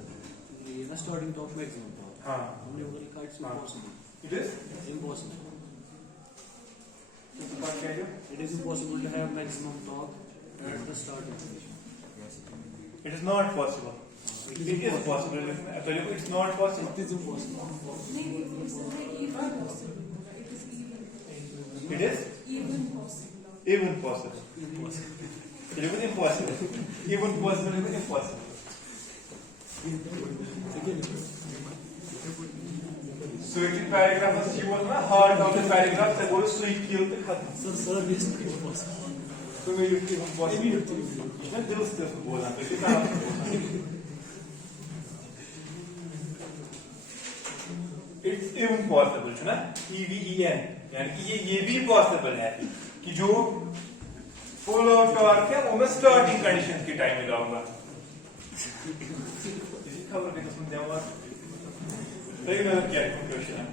ये ना स्टार्टिंग टॉर्क मैक्सिमम टॉर्क. हाँ. हमने वो लिखा it's impossible. It is Impossible. impossible. It is impossible to have maximum torque at the starting position. It is not possible. It is possible. It's not possible. It is impossible. It is even possible. Even impossible. Even possible. Even impossible. So it is paragraph she was na heart of the paragraph se bolo so kill the khatm. Sir, this is impossible. So we look impossible. İşte dırıstı bolan. Peki ne yapalım? It's impossible ना EVEN यानी कि ये भी पॉसिबल है कि जो फुल और टॉर्क है वो मैं स्टार्टिंग कंडीशंस के टाइम में लाऊंगा. इसी खबर देखो सुन जाऊंगा. तो ये मेरा क्या कंक्लूजन है.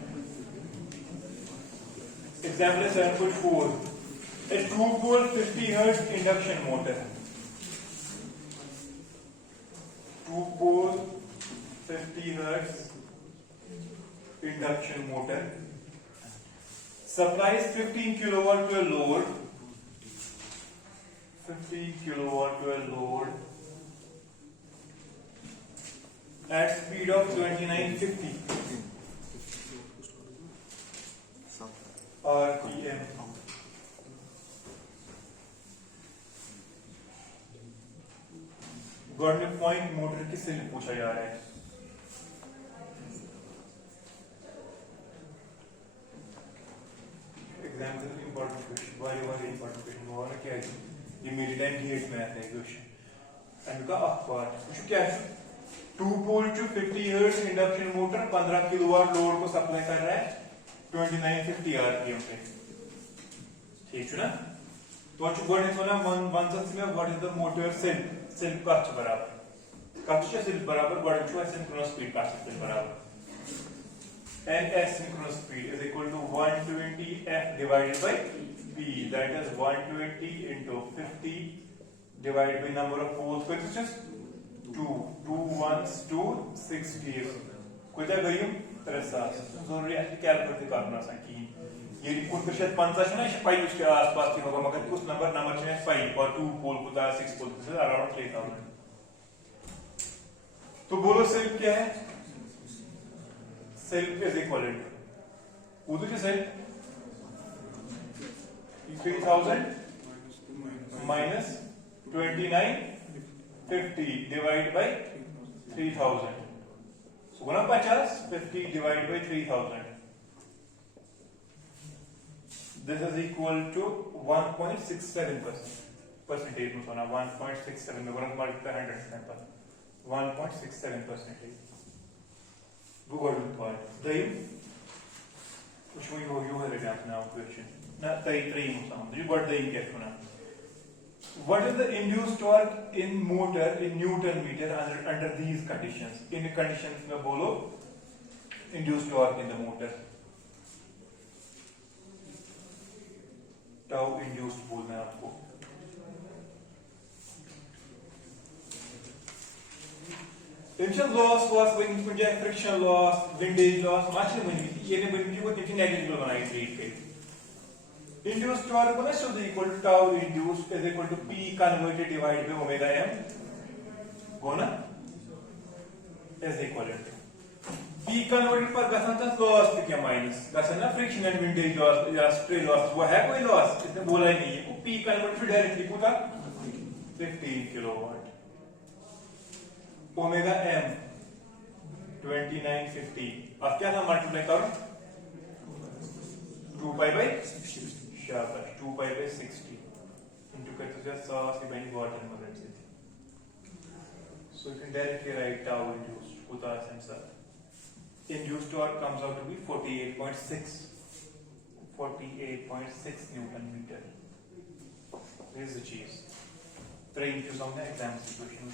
Example 7.4. A 2-pole 50 Hz induction motor. 2-pole 50 Hz induction motor supplies 15 kilowatt to a load. 15 kilowatt to a load at speed of 2950 RPM. Government point motor किससे पूछा जा रहा है. एग्जाम्पल इंपॉर्टेंट क्वेश्चन वाले इंपॉर्टेंट क्वेश्चन वो ना क्या है ये मेरी टाइम गेट में आता है क्वेश्चन एंड का पार्ट कुछ क्या है. 2-pole to 50 Hz induction motor 15 kilowatt load को सप्लाई कर रहा है 2950 RPM पे. ठीक है ना. तो अच्छी गवर्नमेंट को ना वन में what is the motor self cut बराबर कट सेल्फ बराबर गवर्नमेंट को सिंक्रोनस स्पीड का सेल्फ बराबर and asynchronous speed is equal to 120 F divided by P, that is 120 into 50 divided by number of poles. So it's just 2 ones to 60. कुछ करियो 300 जरूरी है कैलकुलेट करना सकी. ये कुछ कुछ 50 ना इस पाई उसके आसपास ही होगा मगर कुछ नंबर है 5 और 2 पोल को 6 पोल से अराउंड 3000. तो बोलो सेल्फ क्या है. Self is equivalent उधर के self 3000 minus 2950 divided by 3000. So Guna 50 50 divided by 3000. This is equal to 1.67%. Percentage में सोना 1.67 में गुना multiply 100 पर 1.67%. Google part. Dayım. Şu you have it up now question. Na three musam. You got dayım get now. What is the induced torque in motor in Newton meter under these conditions? In the conditions में बोलो induced torque in the motor. Tau induced बोलना है आपको। Loss was one कुछ friction loss, windage loss माचे बनी ये ने बनी वो कितनी नेगेटिव बनाई ट्रीट पे। इंड्यूस्ड टॉर्क को ना so equal to tau induced is equal to P converted divide by omega M हो ना is equal to P converted पर गसन था लॉस पे क्या माइनस गसन ना फ्रिक्शन एंड विंडेज लॉस या स्ट्रे लॉस वो है कोई लॉस इसने बोला ही नहीं है वो पी कन्वर्टेड डायरेक्टली को था 15 किलोवाट ओमेगा एम 2950 अब क्या था मल्टीप्लाई करो 2 पाई बाय शाबाश 2 पाई बाय 60 इनटू करते जाए 100 से बाय वाट इन मिनट से so you can directly write tau induced होता है sensor induced torque comes out to be 48.6 Newton meter. Here's the cheese. Train to some exam situation.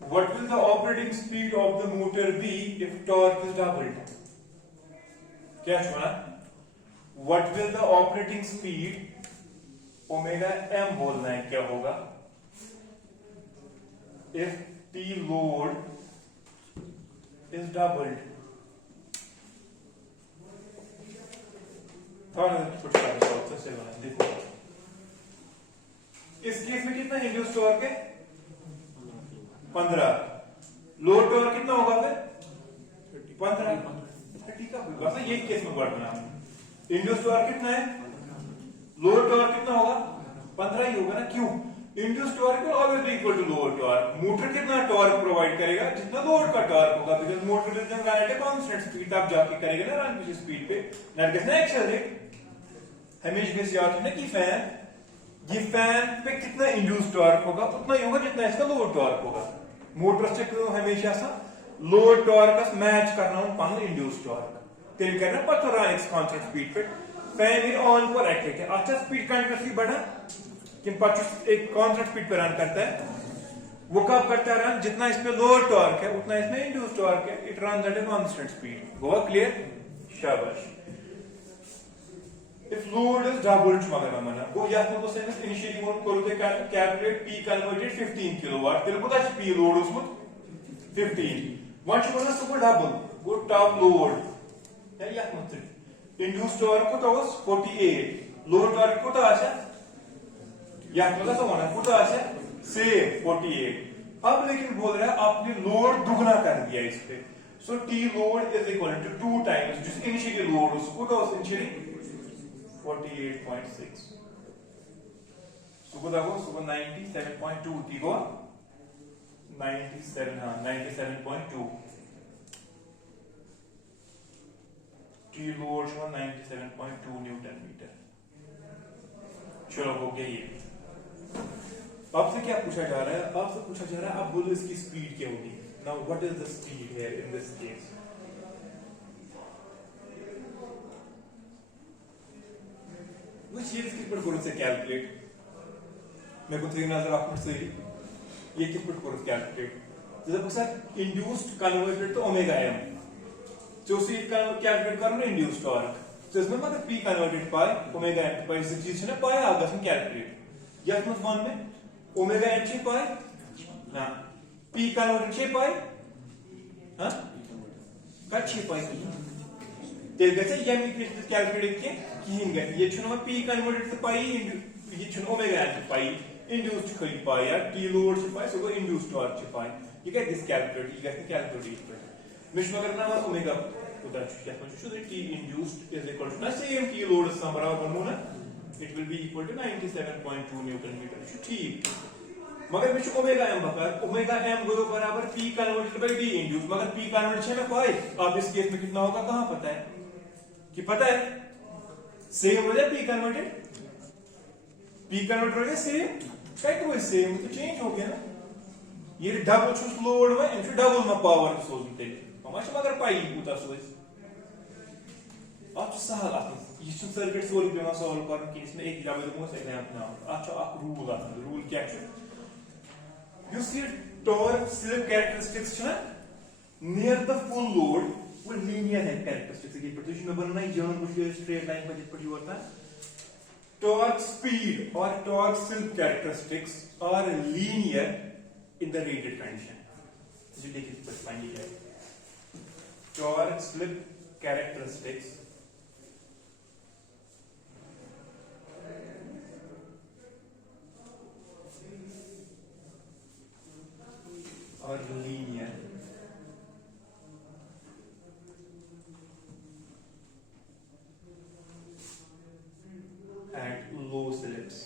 What will the operating speed of the motor be if torque is doubled? क्या सुना? What will the operating speed omega m बोलना है क्या होगा? If T load is doubled. देखो इस केस में कितना इंड्यूस्ड टॉर्क है 15 लोड टॉर्क कितना होगा फिर 15 30 का बस ये केस में वर्ड बना इंड्यूस्ड टॉर्क कितना है लोड टॉर्क कितना होगा 15 ही होगा ना क्यों induced torque will always be equal to load torque motor कितना टॉर्क प्रोवाइड करेगा जितना लोड का टॉर्क होगा because motor will run at a constant speed आप जाके करेगा ना रन की स्पीड पे ना कितना एक्सेलरेट हमेशा गेस याद रखना कि ये फैन पे कितना इंड्यूस्ड टॉर्क होगा उतना ही होगा जितना इसका लोड टॉर्क होगा मोटर से हमेशा सा लोड टॉर्क मैच करना पन इंड्यूस्ड टॉर्क तेल करना पता रहा एक कांस्टेंट स्पीड पे फैन ये ऑन पर एक्टिव है अच्छा स्पीड कंटिन्यूअसली बढ़ा कि एक कांस्टेंट स्पीड पे रन करता है वो कब करता है रन जितना इसमें लोड टॉर्क है उतना इसमें इंड्यूस्ड टॉर्क है it runs at a constant speed हुआ क्लियर शाबाश if load is doubled मगर मना वो या तो सेंस इनिशियली वो करते कैलकुलेट p कन्वर्टेड 15 किलोवाट तेरे को दैट्स p लोड उसमें 15 once you want to double वो टॉप लोड है या मतलब इंड्यूस्ड टॉर्क को तो 48 लोड टॉर्क को तो आशा या मतलब तो होना को तो आशा से 48 अब लेकिन बोल रहा है आपने लोड दुगना कर दिया इस पे so t load is equal to 2 times जिस इनिशियली लोड उसको तो इनिशियली 48.6 सुबह देखो सुबह 97.2 थी वो 97 हाँ 97.2 T load so 97.2 newton meter चलो हो गया ये आपसे क्या पूछा जा रहा है आपसे पूछा जा रहा है अब बोलो इसकी स्पीड क्या होगी now what is the speed here in this case which is किस पर करो से कैलकुलेट मेरे को थ्री नजर आपको सही ये किस पर करो कैलकुलेट जैसे कुछ इंड्यूस्ड कन्वर्टेड तो ओमेगा एम जो सी कैलकुलेट करो ना इंड्यूस्ड टॉर्क तो इसमें मतलब p converted pi omega M pi इस चीज से ना पाई आगे हम कैलकुलेट या मतलब वन में ओमेगा एम से पाई हां p कन्वर्टेड से पाई हां का से पाई तेल गसे यम इक्वेशन कैलकुलेट के किन गए ये छुनो p कन्वर्टेड से पाई ये छुनो ओमेगा एम से पाई इंड्यूस्ड खली पाई या t लोड से पाई सो इंड्यूस्ड टॉर्क से पाई you get this calculate you get the calculate मिश मगर ना ओमेगा उधर क्या तो t induced is equal to ना same t load से बराबर बनू ना it will be equal to 97.2 newton meter so ठीक मगर मिश ओमेगा m बकर ओमेगा m को बराबर p converted by d induce मगर p कन्वर्टेड से ना पाई अब इस केस में कितना होगा कहां पता है कि पता है सेम हो जाए p कन्वर्टेड हो गया सेम क्या तो सेम तो चेंज हो गया ना ये डबल छुस लोड में इनसे डबल में पावर सोचन ते हमारे मगर पाई पूता सोच अब सहल आती ये सर्किट सोल पे ना सॉल्व करने के इसमें एक डबल मोस एग्जांपल ना अच्छा आप रूल क्या है you see torque slip characteristics ना near the full load वो लीनियर है कैरेक्टरिस्टिक्स की पर तो बनना ही जान बुझ के स्ट्रेट लाइन पर जित पर जो होता है torque speed or torque slip characteristics are linear in the rated condition. जो देखिए इस पर फाइंड किया है torque slip characteristics are linear at low slips.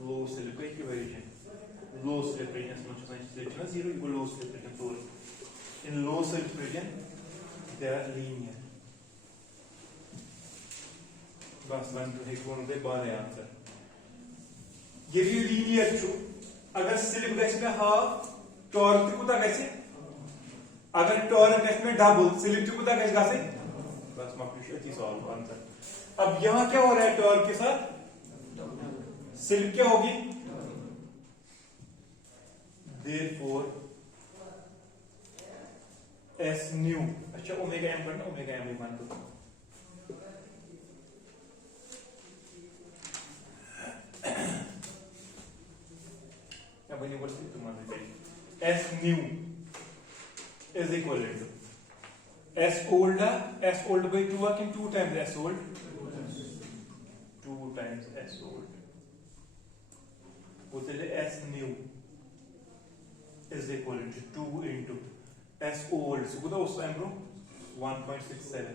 Low slip का equation. Low slip region समझना zero equal low slip region तो in low slip region they are linear. बस वन टू एक वन दे बारे आंसर. ये भी linear चु अगर स्लिप गैस में हाफ टॉर्क तो कुता कैसे अगर टॉर्क गैस में डबल स्लिप तो कुता कैसे गासे बस मक्लूश अच्छी सॉल्व आंसर. अब यहां क्या हो रहा है टॉर्क के साथ स्लिप क्या होगी therefore s न्यू अच्छा ओमेगा एम करना ओमेगा एम मान लो क्या बनी बोल सकते तुम्हारे चाहिए s new is equal to s old by 2 working 2 times s old 2 times s old होते हैं s new is equal to 2 into s old so कुछ उस टाइम रो 1.67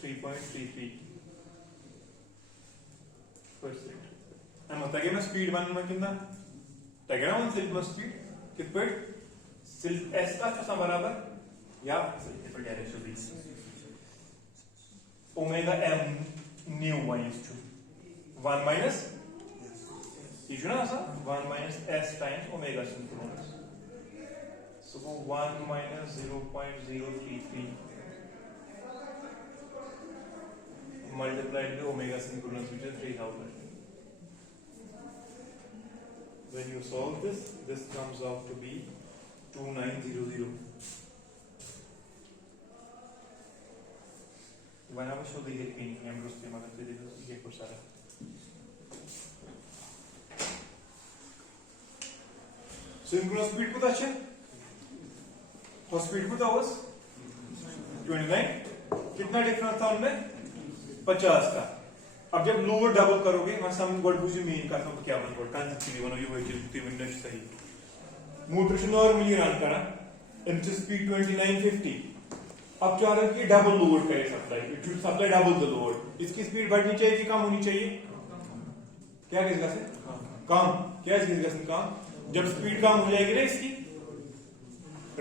3.33 हम तगे में स्पीड वन में कितना तगे ना वन सिल्क में स्पीड कित पर सिल्क s का क्या बराबर या पर डायरेक्शन भी omega m new y is to 1 minus ये जो ना ऐसा 1 minus s times omega synchronous so 1 minus 0.033 multiplied by omega synchronous which is 3000. When you solve this comes out to be 2900. When I was show the painting, I'm just going to say this is synchronous speed को अच्छा तो स्पीड को was 29 कितना डिफरेंस था उनमें 50 का. अब जब लोअर डबल करोगे मैं सम गोल्ड बुझ मेन का तो क्या बन गोल्ड कंसेप्चुअली बनो ये वही चीज होती है विंडो सही मोटर से नॉर्मली रन करा इनसे स्पीड 2950 अब चाह रहा कि डबल लोड करे supply it should supply double the load इसकी स्पीड बढ़नी चाहिए कि कम होनी चाहिए क्या कहेगा से कम क्या कहेगा से कम जब स्पीड कम हो जाएगी ना इसकी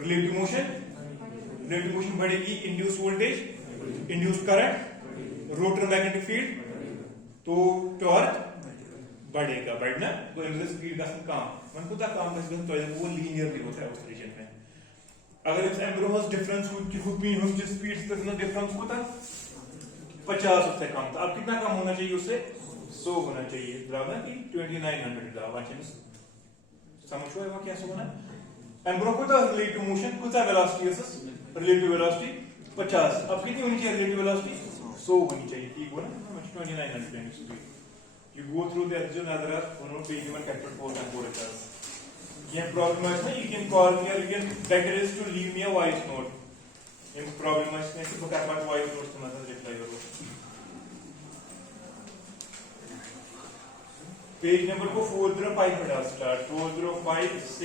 रिलेटिव मोशन बढ़ेगी induce voltage induce current rotor magnetic field तो टॉर्क बढ़ेगा बढ़ना तो इनसे स्पीड का काम मन को ता काम का तो वो लीनियरली होता है उस रीजन में अगर इस एम्ब्रोमस डिफरेंस कुछ भी हम जिस स्पीड से ना डिफरेंस होता 50 उससे कम था अब कितना कम होना चाहिए उससे 100 होना चाहिए बराबर कि 2900 दा वाचन समझो है वो कैसे होना एम्ब्रो को ता रिलेटिव मोशन कुछ वेलोसिटी है रिलेटिव वेलोसिटी 50 अब कितनी होनी चाहिए रिलेटिव वेलोसिटी 100 होनी चाहिए ठीक हो ना 2900 times speed. You go through the original other one page 1 chapter 4 and 4 it ये problem है you can call me or you can better is to leave me a voice note. ये problem है कि तो क्या बात voice note से मतलब reply करो. Page number को 405 पे डाल start 405 6